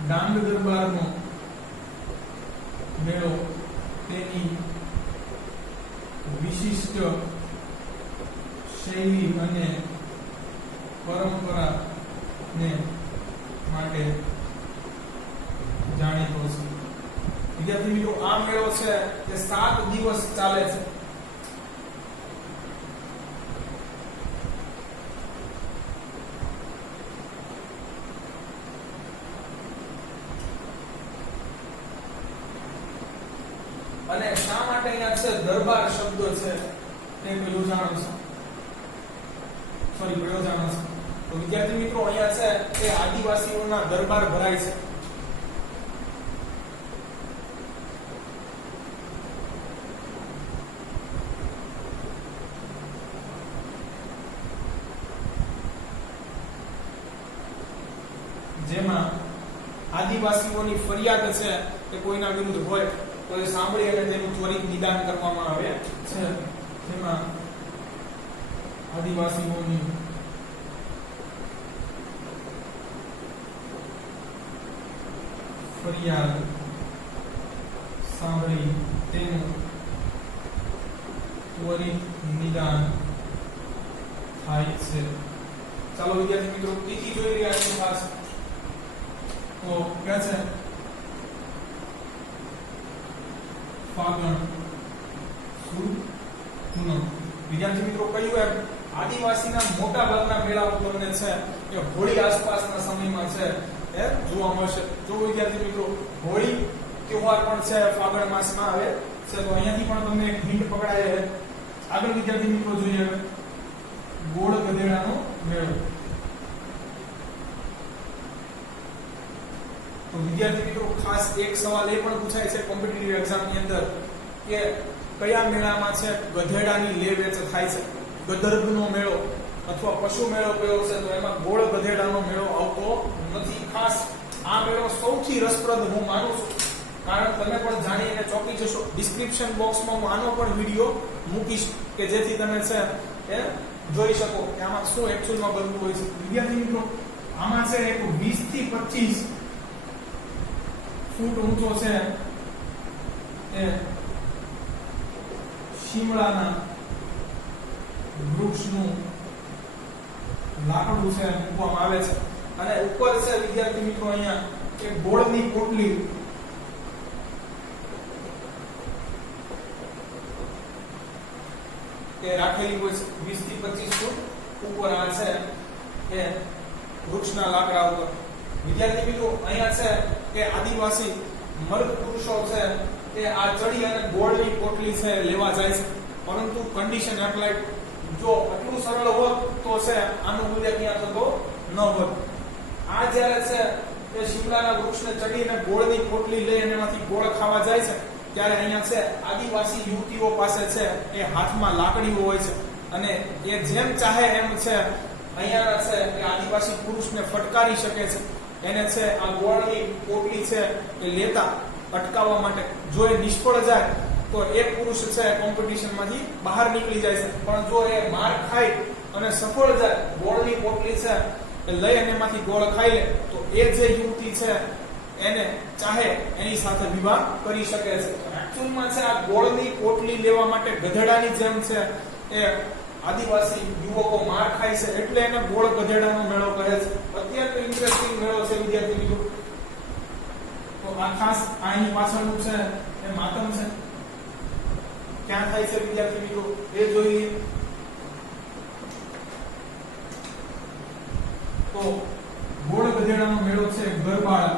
ડાંગ દરબારનો મેળો તેની વિશિષ્ટ શૈલી અને પરંપરા ને માટે જાણીતો છે. વિદ્યાર્થી મિત્રો આ મેળો છે તે 7 દિવસ ચાલે છે. અને શા માટે અહીંયા છે દરબાર શબ્દ છે તે કયો જાણો છો? કયો જાણો છો? તો વિદ્યાર્થી મિત્રો અહીંયા છે તે આદિવાસીઓના દરબાર ભરાય છે. જેમાં આદિવાસીઓની ફરિયાદ છે કે કોઈના વિરુદ્ધ હોય તો એ સાંભળી અને તેનું ત્વરિત નિદાન કરવામાં આવે છે. જેમાં આદિવાસીઓની ફરિયાદ સાંભળી તેનું ત્વરિત નિદાન થાય છે. ચાલો વિદ્યાર્થી મિત્રો તિથિ જોઈ રહ્યા છો ખાસ. તો ક્યાં છે? ફાગણ સુદ પૂનમ. વિદ્યાર્થી મિત્રો કહ્યું એમ આદિવાસીના મોટા ભાગના મેળાઓ તમને છે એ હોળી આસપાસના સમયમાં છે એ જોવા મળશે. જો વિદ્યાર્થી મિત્રો હોળી તહેવાર પણ છે ફાગણ માસમાં આવે છે. તો અહીંયાથી પણ તમને એક હિન્ટ પકડાય છે. આગળ વિદ્યાર્થી મિત્રો જોઈએ હવે ગોળ ગધેડાનો મેળો. તો વિદ્યાર્થી મિત્રો ખાસ એક સવાલ એ પણ પૂછાય છે કોમ્પિટિટિવ એક્ઝામની અંદર કે કયા મેળામાં છે ગધેડાની લે વેચ થાય છે? ગદર્ભનો મેળો અથવા પશુ મેળો કયો છે? તો એમાં ગોળ ગધેડાનો મેળો આવતો નથી. ખાસ આ મેળો સૌથી રસપ્રદ હું માનું છું, કારણ તમે પણ જાણીને ચોંકી જશો. ડિસ્ક્રિપ્શન બોક્સમાં હું આનો પણ વિડીયો મૂકીશ કે જેથી તમે છે એ જોઈ શકો કે આમાં શું એક્ચ્યુઅલમાં બનતું હોય છે. વિદ્યાર્થી મિત્રો આમાં છે એક 20 થી 25 ફૂટ ઊંચો છે એ શિમળાના વૃક્ષનું લાકડું છે મૂકવામાં આવે છે. અને ઉપર છે વિદ્યાર્થી મિત્રો અહીંયા એક ગોળની પોટલી એ રાખેલી હોય છે 20 થી 25 ફૂટ ઉપર આ છે એ વૃક્ષના લાકડા ઉપર. વિદ્યાર્થી મિત્રો અહીંયા છે કે આદિવાસી મર્દ પુરુષો છે એ આ ચડી અને ગોળની પોટલી છે લેવા જાય છે, પરંતુ કન્ડિશન એપ્લાઇડ. જો આટલું સરળ હોત તો છે આનું મૂલ્ય ક્યાં થતો ન હોત. આ જ્યારે છે એ શિમલાના વૃક્ષને ચડીને ગોળની પોટલી લઈ અને એમાંથી ગોળ ખાવા જાય છે, ત્યારે અહીંયા છે આદિવાસી યુવતીઓ પાસે છે એ હાથમાં લાકડીઓ હોય છે અને એ જેમ ચાહે એમ છે અહીંયા છે એ આદિવાસી પુરુષને ફટકારી શકે છે. એને છે આ ગોળની પોટલી છે એ લેતા અટકાવવા માટે. જો એ નિષ્ફળ જાય તો એક પુરુષ છે કોમ્પિટિશનમાંથી બહાર નીકળી જાય છે, પણ જો એ માર ખાય અને સફળ જાય, ગોળની પોટલી છે એ લઈ અને એમાંથી ગોળ ખાઈ લે, તો એ જે યુવતી છે એને ચાહે એની સાથે વિવાહ કરી શકે છે. એકચ્યુઅલમાં છે આ ગોળની પોટલી લેવા માટે ગધેડાની જેમ છે એ આદિવાસી યુવકો માર ખાય છે, એટલે એને ગોળ ગધેડાનો મેળો કહે છે. અત્યંત ઇન્ટરેસ્ટિંગ મેળો છે વિદ્યાર્થી મિત્રો. તો આ ખાસ આની પાછળનું છે એ માતમ છે. ક્યાં થાય છે વિદ્યાર્થી મિત્રો એ જોઈએ. તો ગોળ ગધેડાનો મેળો છે ગરબાડા.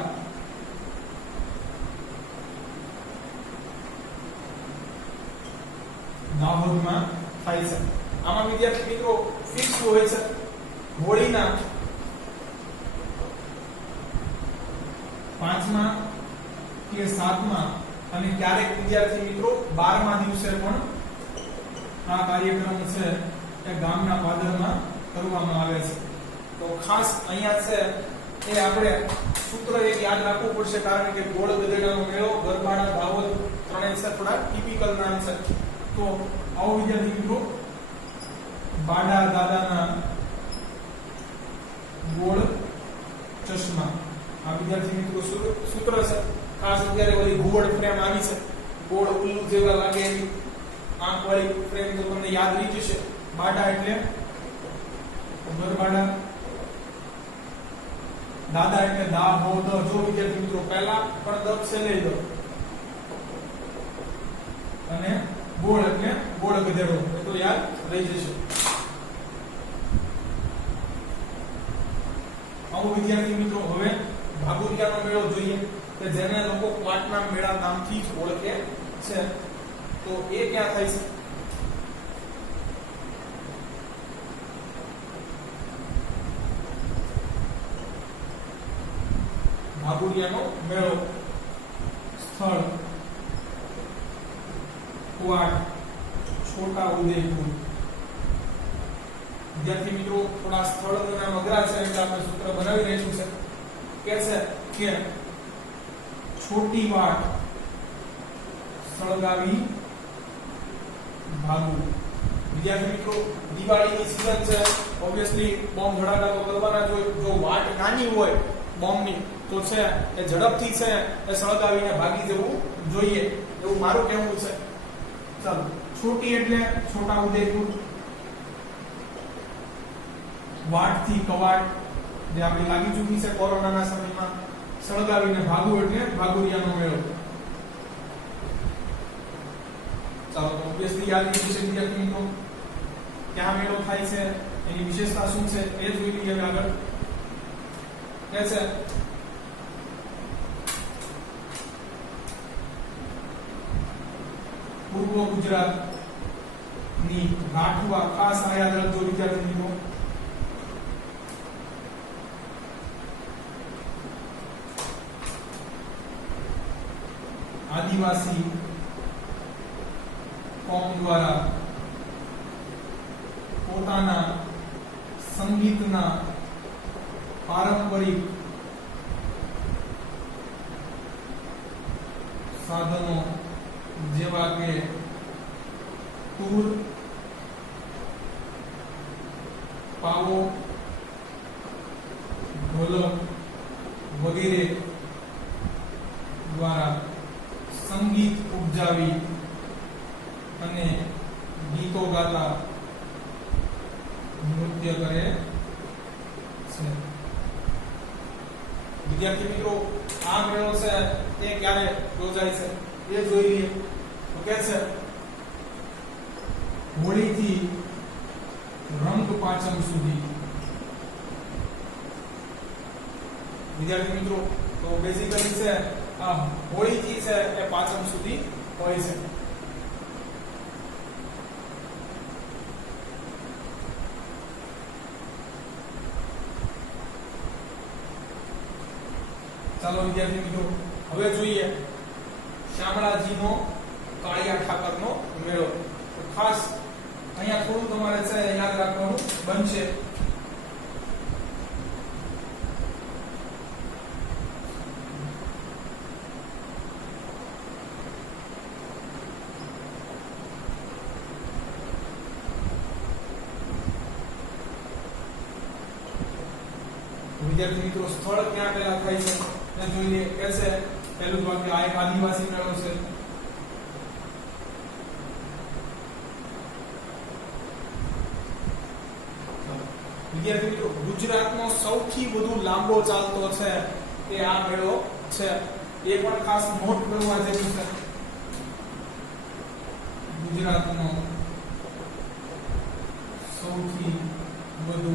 દાહોદમાં થાય છે. આમાં વિદ્યાર્થી મિત્રો ફિક્સ હોય છે હોળીના 5મા કે 7મા અને ક્યારેક વિદ્યાર્થી મિત્રો 12મા દિવસે પણ આ કાર્યક્રમ છે એ ગામના પાદરમાં કરવામાં આવે છે. તો ખાસ અહીંયા છે એ આપણે સૂત્ર એક યાદ રાખવું પડશે, કારણ કે ગોળ ગધેડાનો મેળો, ગરબાડા, દાહોદ ત્રણેય છે થોડા ટિપિકલ નામ છે. તો આવો વિદ્યાર્થી મિત્રો બાડા દાદાના ગોળ ચશ્મા. આ વિદ્યાર્થી મિત્રો સૂત્ર છે. ખાસ અત્યારે બધી ગોળ ફ્રેમ આવી છે, ગોળ ઉલ્લુ જેવા લાગે એવી આંખ વાળી ફ્રેમ તો તમને યાદ રહી જશે. બાડા એટલે ગરબાડા, દાદા એટલે દા હો દ. જો વિદ્યાર્થી મિત્રો પહેલા પણ દ છે લઈ દો, અને ગોળ એટલે ગોળ ગધેડો, એ તો યાદ રહી જશે. આવો વિદ્યાર્થી મિત્રો હવે ભાગોરિયાનો મેળો જોઈએ કે જેને લોકો પાટના મેળા નામથી જ ઓળખે છે. તો એ ક્યાં થાય છે? ભાગોરિયાનો મેળો સ્થળ કુવાડ, છોટા ઉદયપુર. વિદ્યાર્થી મિત્રો થોડા સ્થળોનું નામ અઘરા છે એટલે આપણે સૂત્ર બનાવી રહીશું છે. કે છે કે છોટી વાટ સળગાવી ભાગવું. વિદ્યાર્થી મિત્રો દિવાળીની સીઝન છે, ઓબ્વિયસલી બોમ્બ ધડાકા તો કરવાના જ હોય. જો વાટ નાની હોય બોમ્બની તો છે એ ઝડપથી છે એ સળગાવીને ભાગી જવું જોઈએ, એવું મારું કહેવું છે. ચાલો, છોટી એટલે છોટા ઉદયપુર, વાટથી કવાડ જે આપણી લાગી ચૂકી છે કોરોનાના સમયમાં, સળગાવીને ભાગવું એટલે ભાગોરિયાનો મેળો. ચાલો, તો ઓબ્વિયસલી યાદ કરી છે વિદ્યાર્થી મિત્રો ક્યાં મેળો થાય છે, એની વિશેષતા શું છે એ જોઈ લઈએ આગળ. કે છે પૂર્વ ગુજરાત ની રાઠવા. ખાસ આ યાદ રાખજો વિદ્યાર્થી મિત્રો. આદિવાસી કોમ દ્વારા પોતાના સંગીતના પારંપરિક સાધનો જેવા કે તૂર, પાવો, ઢોલક વગેરે દ્વારા સંગીત ઉપજાવી અને ગીતો ગાતા નૃત્ય કરે છે. વિદ્યાર્થી મિત્રો આ મેળો છે તે ક્યારે યોજાય છે એ જોઈ લઈએ. તો કે છે હોળીથી રંગ પાંચમ સુધી. વિદ્યાર્થી મિત્રો, તો બેઝિકલી છે આ હોળીથી છે એ પાંચમ સુધી હોય છે. ચાલો વિદ્યાર્થી મિત્રો, હવે જોઈએ શામળાજીનો કાળિયા ઠાકરનો મેળો. તો ખાસ અહીંયા થોડું તમારે છે યાદ રાખવાનું બનશે. વિદ્યાર્થી મિત્રો, સ્થળ ક્યાં પહેલા થાય છે એ જોઈએ. કે છે પહેલું વાક્ય આ એક આદિવાસી મેળો છે. વિદ્યાર્થી મિત્રો, ગુજરાતનો સૌથી વધુ લાંબો ચાલતો છે તે આ મેળો છે. એ પણ ખાસ નોટ કરવા જેવું છે. ગુજરાતનો સૌથી વધુ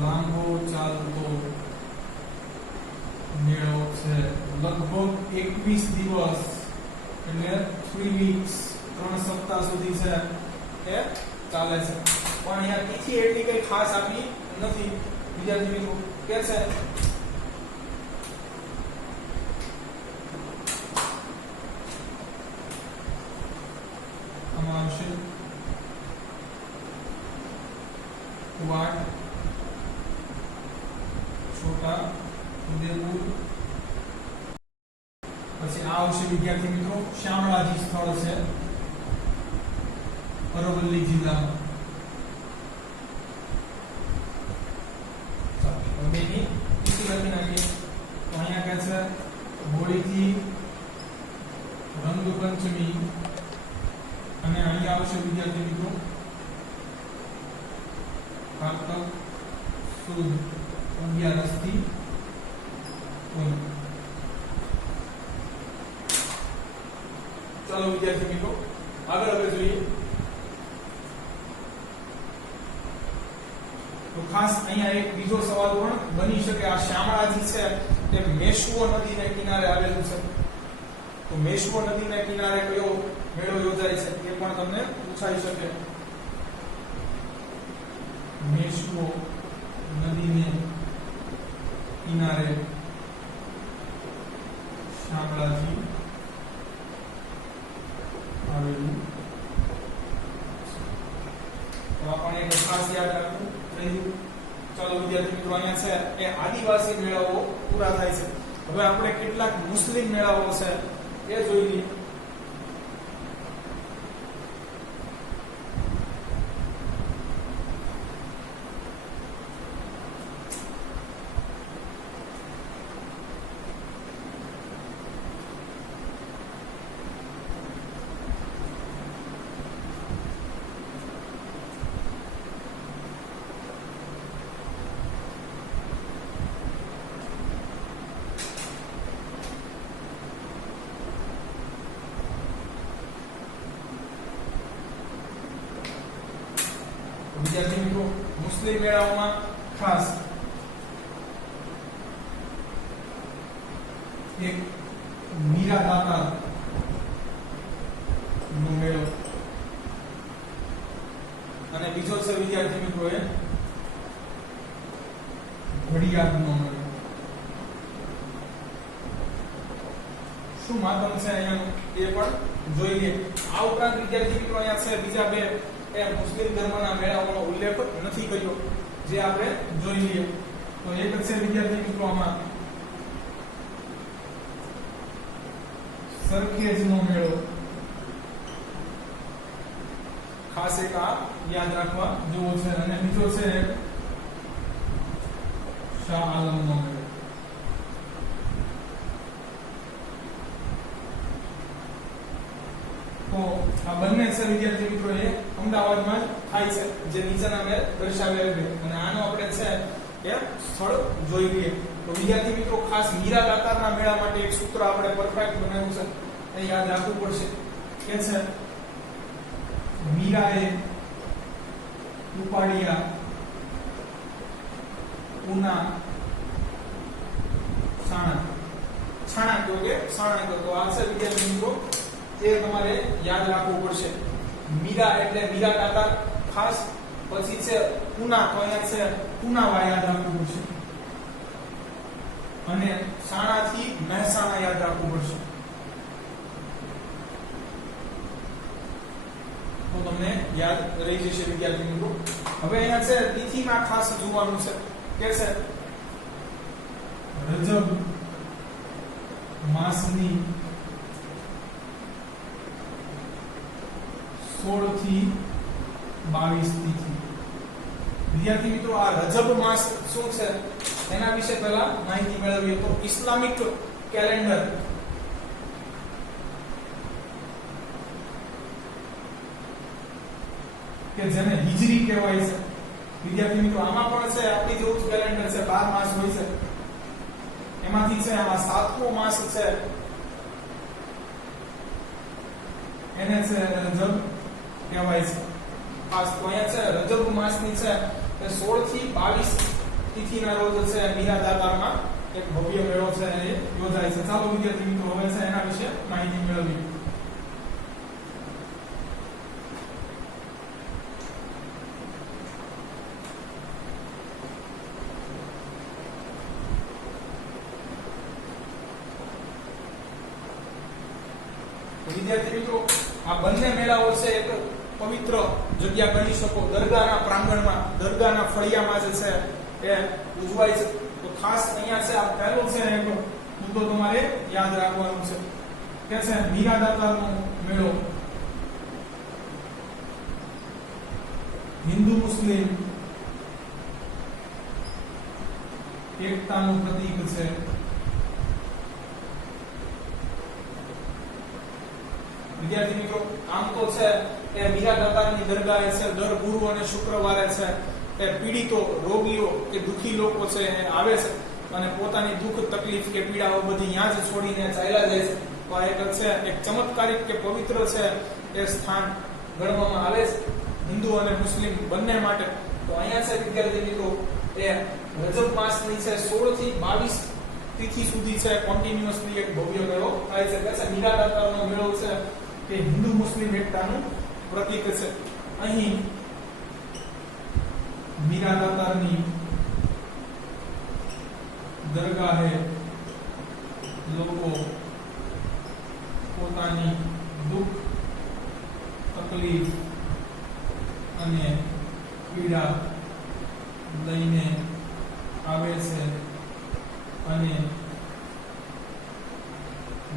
લાંબો ચાલતો મેળો છે. લગભગ 21 દિવસ એટલે 3 વીક્સ, 3 સપ્તાહ સુધી છે એ ચાલે છે. પણ અહીંયા તિથિ એટલી કઈ ખાસ આપી નથી. વિદ્યાર્થી મિત્રો, કે છે આમાં આવશે વાટ, છોટા ઉદેપુર. પછી આ આવશે વિદ્યાર્થી મિત્રો શામળાજી સ્થળ છે અરવલ્લી જિલ્લામાં. બેની તિથિ લખી નાખીએ. તો અહીંયા કહે છે હોળીથી રંગ પંચમી, અને અહીંયા આવશે વિદ્યાર્થી મિત્રો કારતક સુદ 11 થી પૂનમ. ચાલો વિદ્યાર્થી મિત્રો, આગળ હવે જોઈએ. તો ખાસ અહીંયા એક બીજો સવાલ પણ બની શકે. આ શામળાજી છે તે મેશ્વો નદીને કિનારે આવેલું છે. તો મેશ્વો નદીને કિનારે કયો મેળો યોજાય છે એ પણ તમને પૂછાઈ શકે. મેશ્વો નદીને કિનારે શામળાજી આવેલું. તો આ પણ એક ખાસ યાદ રાખવું રહ્યું. ચાલો વિદ્યાર્થી મિત્રો, અહીંયા છે એ આદિવાસી મેળાઓ પૂરા થાય છે. હવે આપણે કેટલાક મુસ્લિમ મેળાઓ છે એ જોઈ લઈએ. વિદ્યાર્થી મિત્રો, મુસ્લિમ મેળાઓમાં ખાસ એક મીરા દાતા નો મેળો, અને બીજો છે વિદ્યાર્થી મિત્રો એ ઘડિયાળ નો મેળો. શું માતમ છે અહીંયા એ પણ જોઈ લઈએ. આ ઉપરાંત વિદ્યાર્થી મિત્રો અહીંયા છે બીજા બે એ મુસ્લિમ ધર્મના મેળાઓનો ઉલ્લેખ નથી કર્યો, જે આપણે જોઈ લઈએ. તો એક છે વિદ્યાર્થી મિત્રો આમાં સરખેજનો મેળો. ખાસ એક આ યાદ રાખવા જેવો છે. અને બીજો છે શાહ આલમનો મેળો. તો આ બંને છે વિદ્યાર્થી મિત્રો એ અમદાવાદમાં થાય છે, જે નીચેના મેં દર્શાવેલ છે. અને આનો આપણે છે એ સ્થળ જોઈ લઈએ. તો વિદ્યાર્થી મિત્રો, ખાસ મીરા દાતારના મેળા માટે એક સૂત્ર આપણે પરફેક્ટ બનાવ્યું છે, એ યાદ રાખવું પડશે. કે છે મીરાએ ઉપાડ્યા ઉના છાણા. છાણા કયો કે છાણા કયો, તો આ છે વિદ્યાર્થી મિત્રો એ તમારે યાદ રાખવું પડશે. મીરા એટલે મીરા દાતાર ખાસ, પછી છે ઉના, તો અહીંયા છે ઉનાવા યાદ રાખવું પડશે, અને છાણાથી મહેસાણા યાદ રાખવું પડશે. તો તમને યાદ રહી જશે વિદ્યાર્થી મિત્રો. હવે અહીંયા છે તિથિમાં ખાસ જોવાનું છે કે છે રજબ માસની 16 થી 22 તિથિ. વિદ્યાર્થી મિત્રો આ રજબ માસ શું છે એના વિશે પહેલા માહિતી મેળવીએ. તો ઇસ્લામિક કેલેન્ડર કે જેને હિજરી કહેવાય છે વિદ્યાર્થી મિત્રો, આમાં પણ છે આપણી જેવું જ કેલેન્ડર છે, 12 માસ હોય છે. એમાંથી છે આ 7મો માસ છે એને છે રજબ કહેવાય છે. ખાસ તો અહીંયા છે રજબ માસની છે એ 16 થી 22 તિથિના રોજ છે મીરા દાતારમાં એક ભવ્ય મેળો છે એ યોજાય છે. ચાલો વિદ્યાર્થી મિત્રો હવે છે એના વિશે માહિતી મેળવીએ. વિદ્યાર્થી મિત્રો આ બંને મેળાઓ છે એક પવિત્ર જગ્યા ગણી શકો, દરગાહના પ્રાંગણમાં, દરગાહના ફળિયામાં જે છે એ ઉજવાય છે. તો ખાસ અહીંયા છે આ પહેલો છે એક મુદ્દો તમારે યાદ રાખવાનો છે કે છે મીરા દાતારનો મેળો હિન્દુ મુસ્લિમ એકતાનું પ્રતીક છે. વિદ્યાર્થી મિત્રો આમ તો છે એ મીરા દાતારની દરગાહ છે દર ગુરુ અને શુક્રવારે છે એ પીડિતો, રોગીઓ કે દુખી લોકો છે એ આવે છે અને પોતાની દુઃખ તકલીફ કે પીડાઓ બધી ત્યાં જ છોડીને ચાલ્યા જાય છે. તો આ એક છે એક ચમત્કારિક કે પવિત્ર છે એ સ્થાન ગણવામાં આવે છે હિન્દુ અને મુસ્લિમ બંને માટે. તો અહીંયા છે વિદ્યાર્થી મિત્રો એ રજબ માસની છે 16 થી 22 તિથિ સુધી છે કન્ટિન્યુઅસલી એક ભવ્ય મેળો થાય છે. કે છે મીરા દાતારનો મેળો છે કે હિન્દુ મુસ્લિમ એકતાનું પ્રતીક છે. અહીં મીરા દાતારની દરગાહે લોકો પોતાની દુઃખ, તકલીફ અને પીડા લઈને આવે છે અને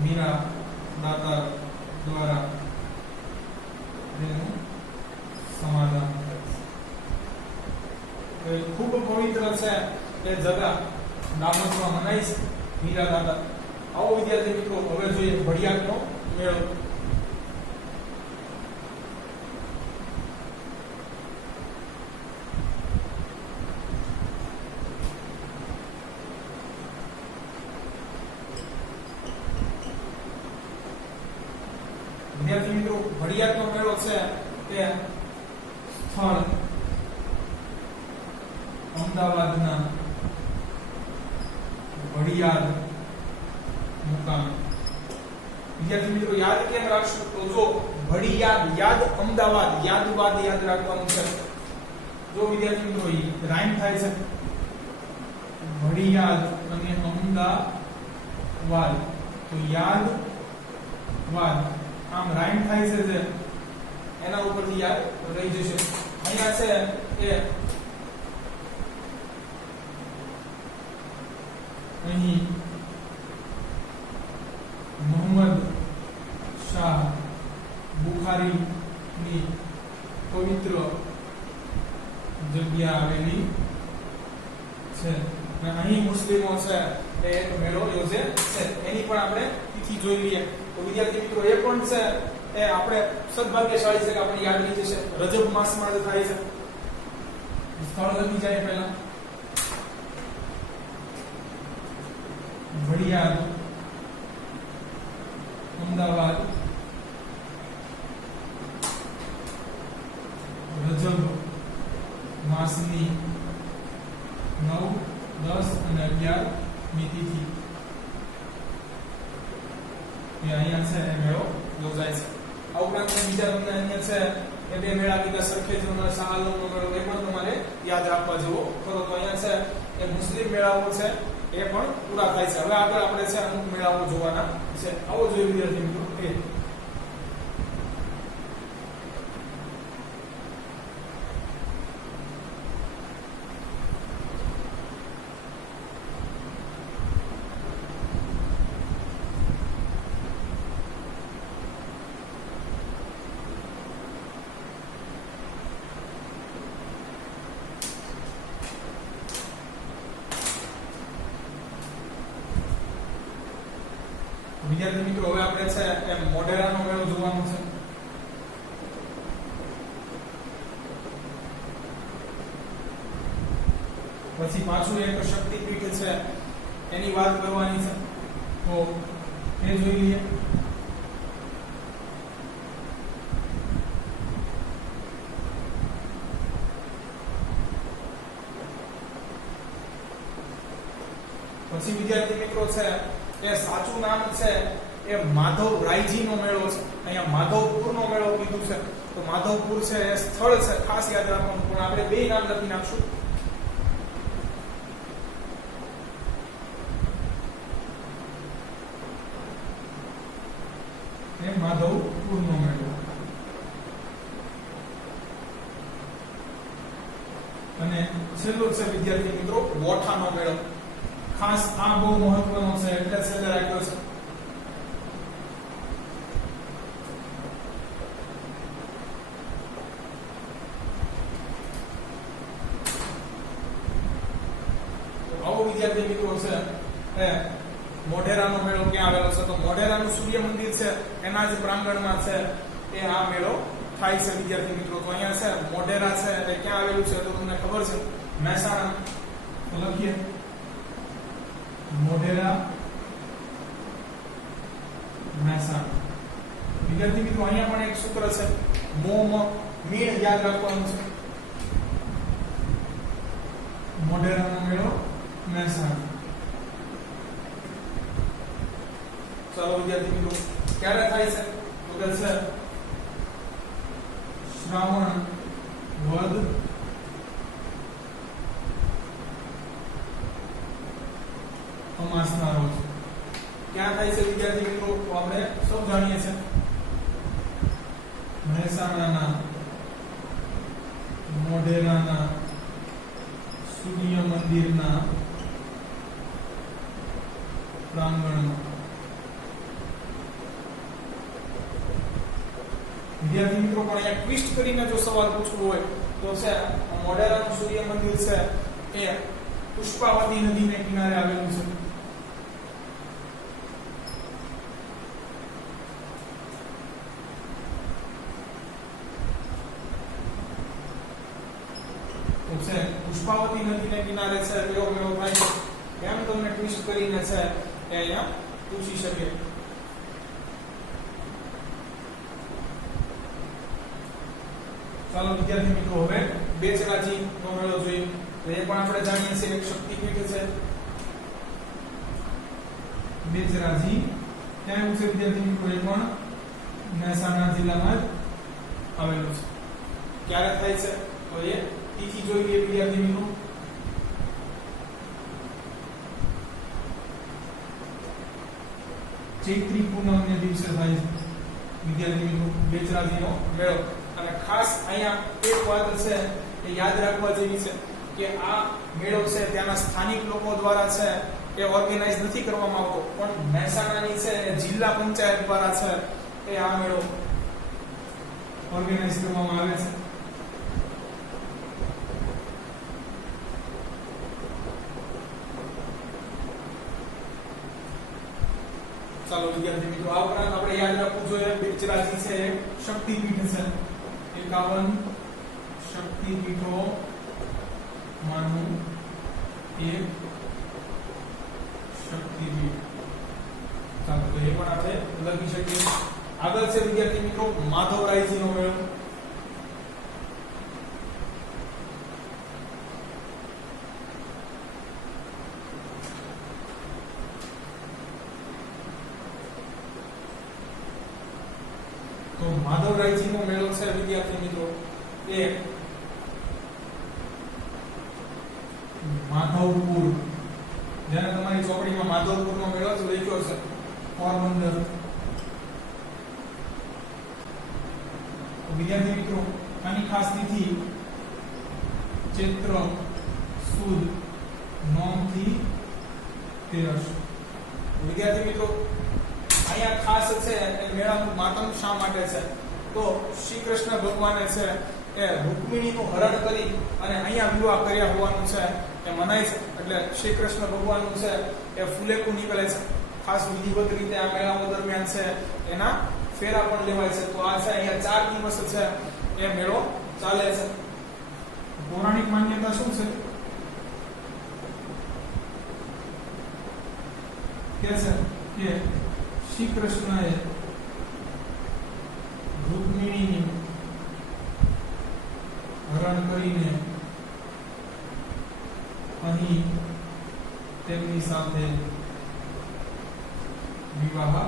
મીરા દાતાર દ્વારા તેનું સમાધાન થાય છે. ખૂબ પવિત્ર છે એ જગા દાહોદમાં મનાય છે મીરા દાતાર. આવો વિદ્યાર્થી મિત્રો હવે જોઈએ ભડિયાતનો મેળો. વિદ્યાર્થી મિત્રો ભડિયાતનો મેળો છે તે સ્થળ અમદાવાદના ભડિયાદ મુકામે. વિદ્યાર્થી મિત્રો યાદ કેમ રાખશું? તો જો ભડિયાદ, યાદ અમદાવાદ, યાદવાદ યાદ રાખવાનું છે. જો વિદ્યાર્થી મિત્રો રાઈમ થાય છે ભડિયાદ અને અમદાવાદ, તો યાદવાદ આમ રાઈમ થાય છે જે એના ઉપરથી યાદ રહી જશે. અહીંયા છે કે અહીં મોહમ્મદ શાહ બુખારીની પવિત્ર જગ્યા આવેલી છે અને અહીં મુસ્લિમો છે એ એક મેળો યોજે છે. એની પણ આપણે તિથિ જોઈ લઈએ. તો વિદ્યાર્થી મિત્રો એ પણ છે એ આપણે સદભાગ્યશાળી છે કે આપણે યાદ રહી જશે. રજબ માસમાં જ થાય છે. સ્થળ લખી જાય પહેલા ભડિયાદ, અમદાવાદ માસની 9, 10 અને 11 ની તિથિ એ અહીંયા છે એ મેળો યોજાય છે. આ ઉપરાંત બીજા તમને અહીંયા છે એ બે મેળા કીધા સરખેજનો શાહઆલમનો મેળો એ પણ તમારે યાદ રાખવા જેવો ખરો. તો અહીંયા છે એ મુસ્લિમ મેળાઓ છે એ પણ પૂરા થાય છે. હવે આગળ આપણે છે અમુક મેળાઓ જોવાના છે. આવો જોઈએ વિદ્યાર્થી મિત્રો. વિદ્યાર્થી મિત્રો હવે આપણે છે એ મોઢેરાનો મેળો જોવાનો છે. પછી પાછું એક શક્તિપીઠ છે એની વાત કરવાની છે. તો એ જોઈ લઈએ. પછી વિદ્યાર્થી મિત્રો છે એ સાચું નામ છે એ માધવ રાયજીનો મેળો છે. અહીંયા માધવપુરનો મેળો કીધું છે. તો માધવપુર છે એ સ્થળ છે, ખાસ યાદ રાખવાનું. પણ આપણે બે નામ લખી નાખશું. એ માધવપુરનો મેળો. અને છેલ્લો છે વિદ્યાર્થી મિત્રો વોઠાનો મેળો. ખાસ આ બહુ મહત્વનો છે એટલે છેલ્લે રાખ્યો છે. આવો વિદ્યાર્થી મિત્રો છે એ મોઢેરાનો મેળો ક્યાં આવેલો છે? તો મોઢેરાનું સૂર્ય મંદિર છે એના જ પ્રાંગણમાં છે એ આ મેળો થાય છે વિદ્યાર્થી મિત્રો. તો અહીંયા છે મોઢેરા છે એ ક્યાં આવેલું છે તો તમને ખબર છે, મહેસાણા. તો લખીએ મોઢેરા મહેસાણા. વિદ્યાર્થી મિત્રો અહીંયા પણ એક સૂત્ર છે મોમ મીણ યાદ રાખવાનું છે. મોઢેરાનો મેળો મહેસાણા. ચાલો વિદ્યાર્થી મિત્રો ક્યારે થાય છે? તો કે છે શ્રાવણ વદ અમાસના રોજ. ક્યાં થાય છે વિદ્યાર્થી મિત્રો? તો આપણે સૌ જાણીએ છીએ મહેસાણાના મોઢેરાના સૂર્ય મંદિરના પ્રાંગણમાં. વિદ્યાર્થી મિત્રો પણ અહીંયા ટ્વિસ્ટ કરીને જો સવાલ પૂછવો હોય તો છે મોઢેરાનું સૂર્ય મંદિર છે એ પુષ્પાવતી નદીને કિનારે આવેલું છે. પુષ્પાવતી નદીને કિનારે છે કયો મેળો થાય છે એમ તમને ટ્વિસ્ટ કરીને છે એ અહીંયા પૂછી શકે. ચાલો વિદ્યાર્થી મિત્રો હવે બેચરાજી નો મેળો જોઈએ. તો એ પણ આપણે જાણીએ છીએ એક શક્તિપીઠ છે બેચરાજી. ક્યાં આવ્યું છે વિદ્યાર્થી મિત્રો? એ પણ મહેસાણા જિલ્લામાં જ આવેલું છે. ક્યારે થાય છે? તો એ તિથિ જોઈ લઈએ વિદ્યાર્થી મિત્રો. ચૈત્રી પૂનમને દિવસે થાય છે વિદ્યાર્થી મિત્રો બેચરાજીનો મેળો. અને ખાસ અહીંયા એક વાત છે એ યાદ રાખવા જેવી છે કે આ મેળો છે ત્યાંના સ્થાનિક લોકો દ્વારા છે એ ઓર્ગેનાઇઝ નથી કરવામાં આવતો, પણ મહેસાણાની છે જિલ્લા પંચાયત દ્વારા છે એ આ મેળો ઓર્ગેનાઇઝ કરવામાં આવે છે. ચાલો વિદ્યાર્થી મિત્રો આ ઉપરાંત આપણે યાદ રાખવું જોઈએ બેચરાજી છે શક્તિપીઠ છે. 51 શક્તિપીઠો માનું એક શક્તિપીઠ. ચાલો તો એ પણ આપણે લખી શકીએ. આગળ છે વિદ્યાર્થી મિત્રો માધવરાયજીનો મેળો. તો માધવરાયજીનો મેળો છે વિદ્યાર્થી મિત્રો એ માધવપુર, જેને તમારી ચોપડીમાં માધવપુરનો મેળો જ લખ્યો છે, પોરબંદર. વિદ્યાર્થી મિત્રો આની ખાસ તિથિ ચૈત્ર સુદ 9 થી 13. વિદ્યાર્થી મિત્રો અહીંયા ખાસ છે એ મેળાનું માતમ શા માટે છે? તો શ્રી કૃષ્ણ ભગવાને છે એ રૂકમિણીનું હરણ કરી અને અહીંયા વિવાહ કર્યા હોવાનું છે એ મનાય છે. એટલે શ્રી કૃષ્ણ ભગવાનનું છે એ ફુલેકું નીકળે છે. ખાસ વિધિવત રીતે આ મેળાઓ દરમિયાન છે એના ફેરા પણ લેવાય છે. તો આ છે અહીંયા 4 દિવસ છે એ મેળો ચાલે છે. પૌરાણિક માન્યતા શું છે? કે છે કે શ્રી કૃષ્ણએ રૂકમિણીની હરણ કરીને અહીં તેમની સાથે વિવાહ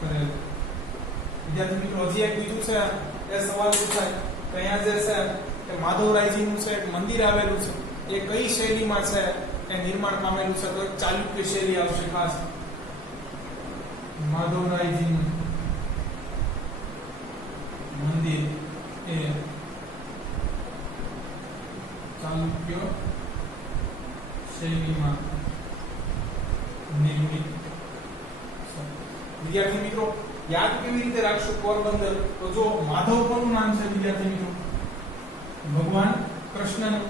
કરેલ. વિદ્યાર્થી મિત્રો હજી એક બીજું છે એ સવાલ પૂછાય કે અહીંયા જે છે કે માધવરાયજીનું છે એક મંદિર આવેલું છે, એ કઈ શૈલીમાં છે એ નિર્માણ પામેલું છે? તો ચાલુક્ય શૈલી આવશે. ખાસ માધવરાયજીનું મંદિર એ ચાલુક્ય શૈલીમાં નિર્મિત. વિદ્યાર્થી મિત્રો યાદ કેવી રીતે રાખશું પોરબંદર? તો જો માધવ કોનું નામ છે વિદ્યાર્થી મિત્રો? ભગવાન કૃષ્ણનું.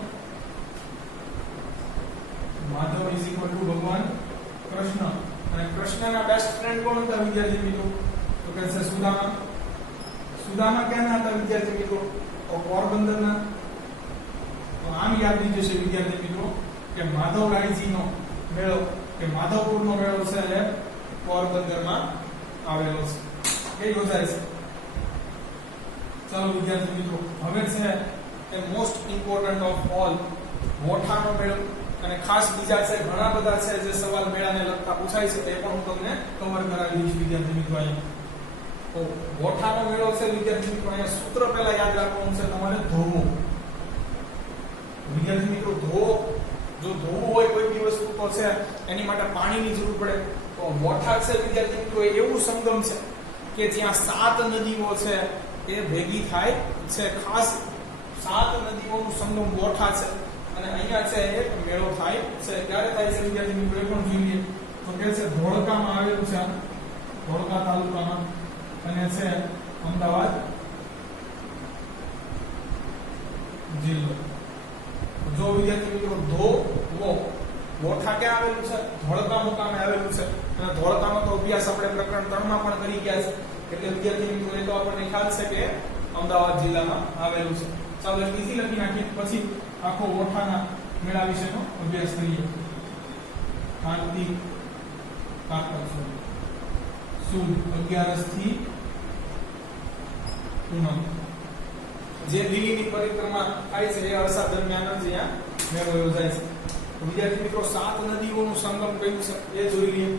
માધવ ઇઝ ઇક્વલ ટુ ભગવાન કૃષ્ણ. અને કૃષ્ણના બેસ્ટ ફ્રેન્ડ કોણ હતા વિદ્યાર્થી મિત્રો? તો કે છે સુદામા. સુદામા ક્યાંના હતા વિદ્યાર્થી મિત્રો? તો પોરબંદરના. તો આમ યાદ રહી જશે વિદ્યાર્થી મિત્રો કે માધવરાયજીનો મેળો કે માધવપુરનો મેળો છે એ પોરબંદરમાં આવેલો છે. એ યોજાય છે. ચાલો વિદ્યાર્થી મિત્રો હવે છે એ મોસ્ટ ઇમ્પોર્ટન્ટ ઓફ ઓલ વોઠાનો મેળો. અને ખાસ બીજા છે ઘણા બધા છે જે સવાલ મેળાને લગતા પૂછાય છે તે પણ હું તમને કવર કરાવી દઈશ વિદ્યાર્થી મિત્રો. અહીંયા તો વોઠાનો મેળો છે વિદ્યાર્થી મિત્રો, અહીંયા સૂત્ર પહેલા યાદ રાખવાનું છે તમારે ધોવો. વિદ્યાર્થી મિત્રો ધોવો, જો ધોવું હોય કોઈ બી વસ્તુ તો છે એની માટે પાણીની જરૂર પડે. તો વોઠા છે વિદ્યાર્થી મિત્રો એવું સંગમ છે કે જ્યાં 7 નદીઓ છે એ ભેગી થાય છે. ખાસ 7 નદીઓનું સંગમ વોઠા છે અને અહીંયા છે એક મેળો થાય છે. ક્યારે થાય છે વિદ્યાર્થી મિત્રો એ પણ જોઈએ. તો કે છે ધોળકામાં આવેલું છે, ધોળકા તાલુકામાં, અને છે અમદાવાદ જિલ્લો. જો વિદ્યાર્થી મિત્રો ધોવો, વોઠા ક્યાં આવેલું છે? ધોળકા મુકામે આવેલું છે. અને ધોળકાનો તો અભ્યાસ આપણે પ્રકરણ 3 માં પણ કરી ગયા છે. એટલે વિદ્યાર્થી મિત્રો એ તો આપણને ખ્યાલ છે કે અમદાવાદ જિલ્લામાં આવેલું છે. ચાલો બીજી લખી નાખીએ, પછી આખો વોઠાના મેળા વિશેનો અભ્યાસ કરીએ. કાર્તિક કારતક સુદ 11 થી પૂનમ જે દિલ્હીની પરિક્રમા થાય છે એ અરસા દરમિયાન જ અહીંયા મેળો યોજાય છે. વિદ્યાર્થી મિત્રો 7 નદીઓનું સંગમ કયું છે એ જોઈ લઈએ.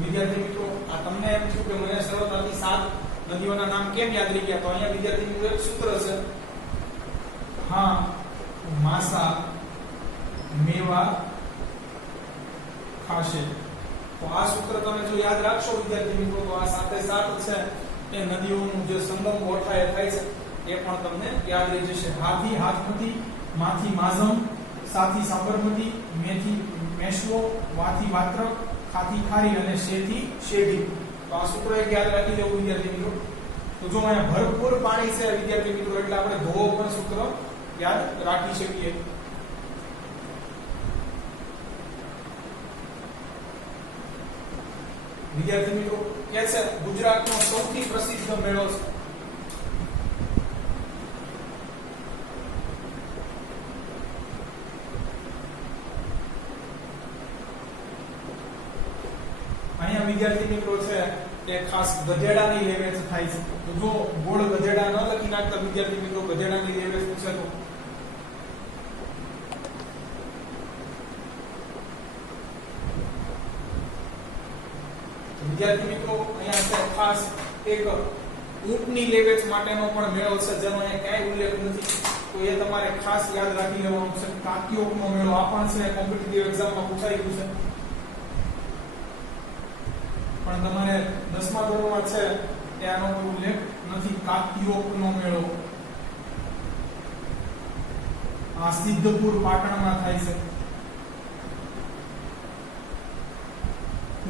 વિદ્યાર્થી મિત્રો આ તમને એમ થયું કે મને સરળતાથી 7 નદીઓના નામ કેમ યાદ રહી ગયા? તો અહીંયા વિદ્યાર્થી મિત્રો એક સૂત્ર છે, હા માસા મેવા ખાશે. તો આ સૂત્ર તમે જો યાદ રાખશો વિદ્યાર્થી મિત્રો તો આ 7 છે એ નદીઓનું જે સંગમ વોઠાએ થાય છે એ પણ તમને યાદ રહી જશે. હાથી હાથમતી, માથી માઝમ, સાથી સાબરમતી, મેથી મેશ્વો, વાથી વાત્રક, ખાથી ખારી અને શેથી શેઢી. તો આ સૂત્ર એક યાદ રાખી દેવું વિદ્યાર્થી મિત્રો. તો જો અહીંયા ભરપૂર પાણી છે વિદ્યાર્થી મિત્રો એટલે આપણે ધોવો પણ સૂત્ર યાદ રાખી શકીએ. વિદ્યાર્થી મિત્રો કે છે ગુજરાતનો સૌથી પ્રસિદ્ધ મેળો છે. અહીંયા વિદ્યાર્થી મિત્રો છે કે ખાસ ગધેડાની લેવેચ થાય છે. તો જો ગોળ ગધેડા ન લખી નાખતા વિદ્યાર્થી મિત્રો ગધેડાની લેવેચ પૂછે તો વિદ્યાર્થી મિત્રો અહીંયા છે ખાસ એક ઊંટની લેવેચ માટેનો પણ મેળો છે જેનો અહીંયા ક્યાંય ઉલ્લેખ નથી. તો એ તમારે ખાસ યાદ રાખી લેવાનું છે. કાકીઓનો મેળો આ પણ છે કોમ્પિટિટિવ એક્ઝામમાં પૂછાઈ ગયું છે. પણ તમારે 10મા ધોરણમાં છે કે આનો કોઈ ઉલ્લેખ નથી. કાકીઓનો મેળો આ સિદ્ધપુર પાટણમાં થાય છે.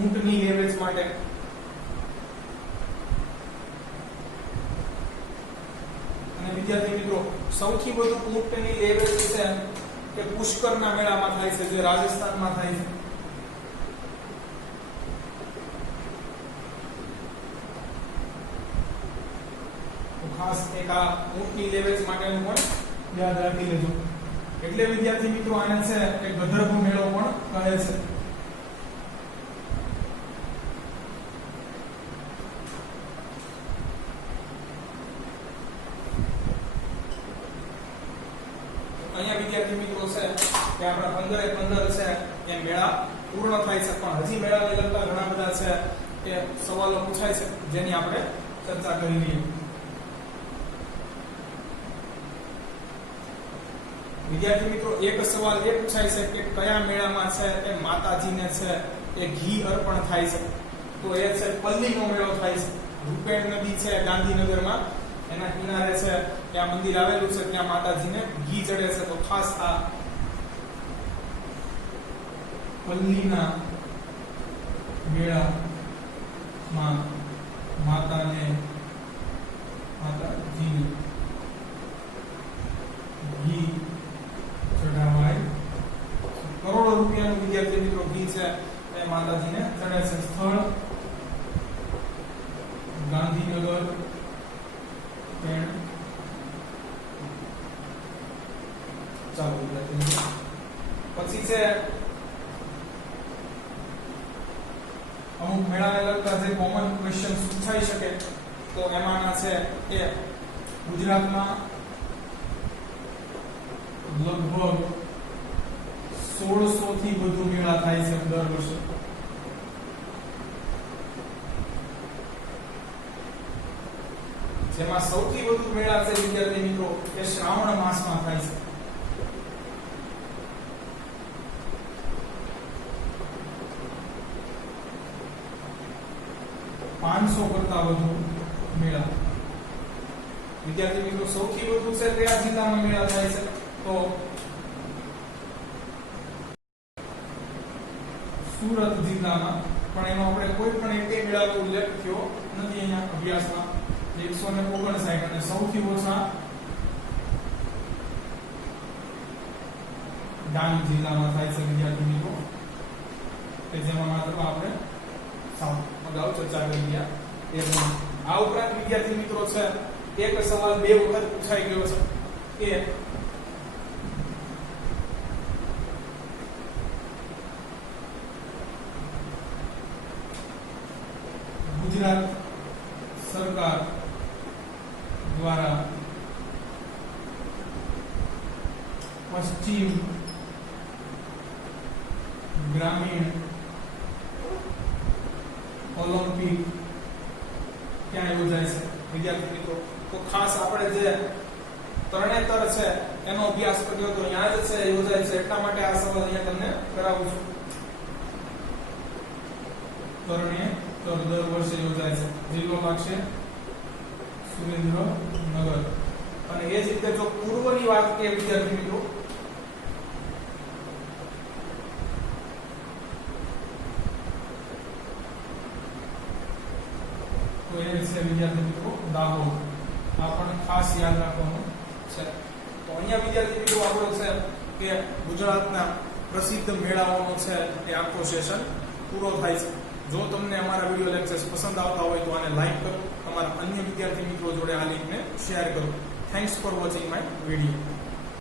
ઊંટની લેવેચ માટે. અને વિદ્યાર્થી મિત્રો સૌથી વધુ ઊંટની લેવેચ છે કે પુષ્કરના મેળામાં થાય છે જે રાજસ્થાનમાં થાય છે. ખાસ એક આ ઊંટની લેવેચ માટેનું પણ યાદ રાખી લેજો. એટલે વિદ્યાર્થી મિત્રો આને છે એક ગધર્વ મેળો પણ કહે છે. અહીંયા વિદ્યાર્થી મિત્રો છે કે આપણા 15 છે એ મેળા પૂર્ણ થાય છે. પણ હજી મેળાને લગતા ઘણા બધા છે કે સવાલો પૂછાય છે જેની આપણે ચર્ચા કરી લઈએ. વિદ્યાર્થી મિત્રો એક સવાલ એ પૂછાય છે કે કયા મેળામાં છે એ માતાજીને છે એ ઘી અર્પણ થાય છે. તો એ છે પલ્લીનો મેળો થાય છે. રૂપેણ નદી છે ગાંધીનગરમાં એના કિનારે છે ત્યાં મંદિર આવેલું છે ત્યાં માતાજીને ઘી ચડે છે. તો ખાસ આ પલ્લીના મેળામાં માતાજીને ઘી ચઢાવાય. કરોડો રૂપિયાનું વિદ્યાર્થી મિત્રો ઘી છે એ માતાજીને ચડે છે. સ્થળ ગાંધીનગર ચાલો વિદ્યાર્થી મિત્રો પછી છે અમુક મેળાને લગતા જે કોમન ક્વેશ્ચન્સ પૂછાઈ શકે. તો એમાંના છે કે ગુજરાતમાં લગભગ 1600 થી વધુ મેળા થાય છે દર વર્ષે. જેમાં સૌથી વધુ મેળા છે વિદ્યાર્થી મિત્રો એ શ્રાવણ માસમાં થાય છે. પાંચસો કરતા વધુ મેળા. વિદ્યાર્થી મિત્રો સૌથી વધુ છે કયા જિલ્લામાં મેળા થાય છે? તો સુરત જિલ્લામાં. પણ એનો આપણે કોઈ પણ એક મેળાનો ઉલ્લેખ થયો નથી અહીંયા અભ્યાસમાં. 159 અને સૌથી ઓછા ડાંગ જિલ્લામાં થાય છે વિદ્યાર્થી મિત્રો કે જેમાં માત્ર આપણે અગાઉ ચર્ચા કરી ગયા. આ ઉપરાંત વિદ્યાર્થી મિત્રો છે એક સવાલ બે વખત પૂછાઈ ગયો છે કે ગુજરાત સરકાર દ્વારા પશ્ચિમ ગ્રામીણ ઓલિમ્પિક ક્યાં યોજાય છે વિદ્યાર્થી મિત્રો? તો ખાસ આપણે જે તરણેતર છે એનો અભ્યાસ કર્યો તો ત્યાં જ છે યોજાય છે. એટલા માટે આ સવાલ અહીંયા તમને કરાવું છું. તરણેતર દર વર્ષે યોજાય છે. જિલ્લો લાગશે સુરેન્દ્રનગર. અને એ જ રીતે જો પૂર્વની વાત કરીએ વિદ્યાર્થી મિત્રો તો એ છે વિદ્યાર્થી મિત્રો દાહોદ. આ પણ ખાસ યાદ રાખવાનું છે. તો અહીંયા વિદ્યાર્થી મિત્રો આપણો છે કે ગુજરાતના પ્રસિદ્ધ મેળાઓનો છે એ આખો સેશન પૂરો થાય છે. જો તમને અમારા વિડિયો લેક્ચર્સ પસંદ આવતા હોય તો આને લાઈક કરો, તમારા અન્ય વિદ્યાર્થી મિત્રો જોડે આ લિંકને શેર કરો. Thanks for watching my video.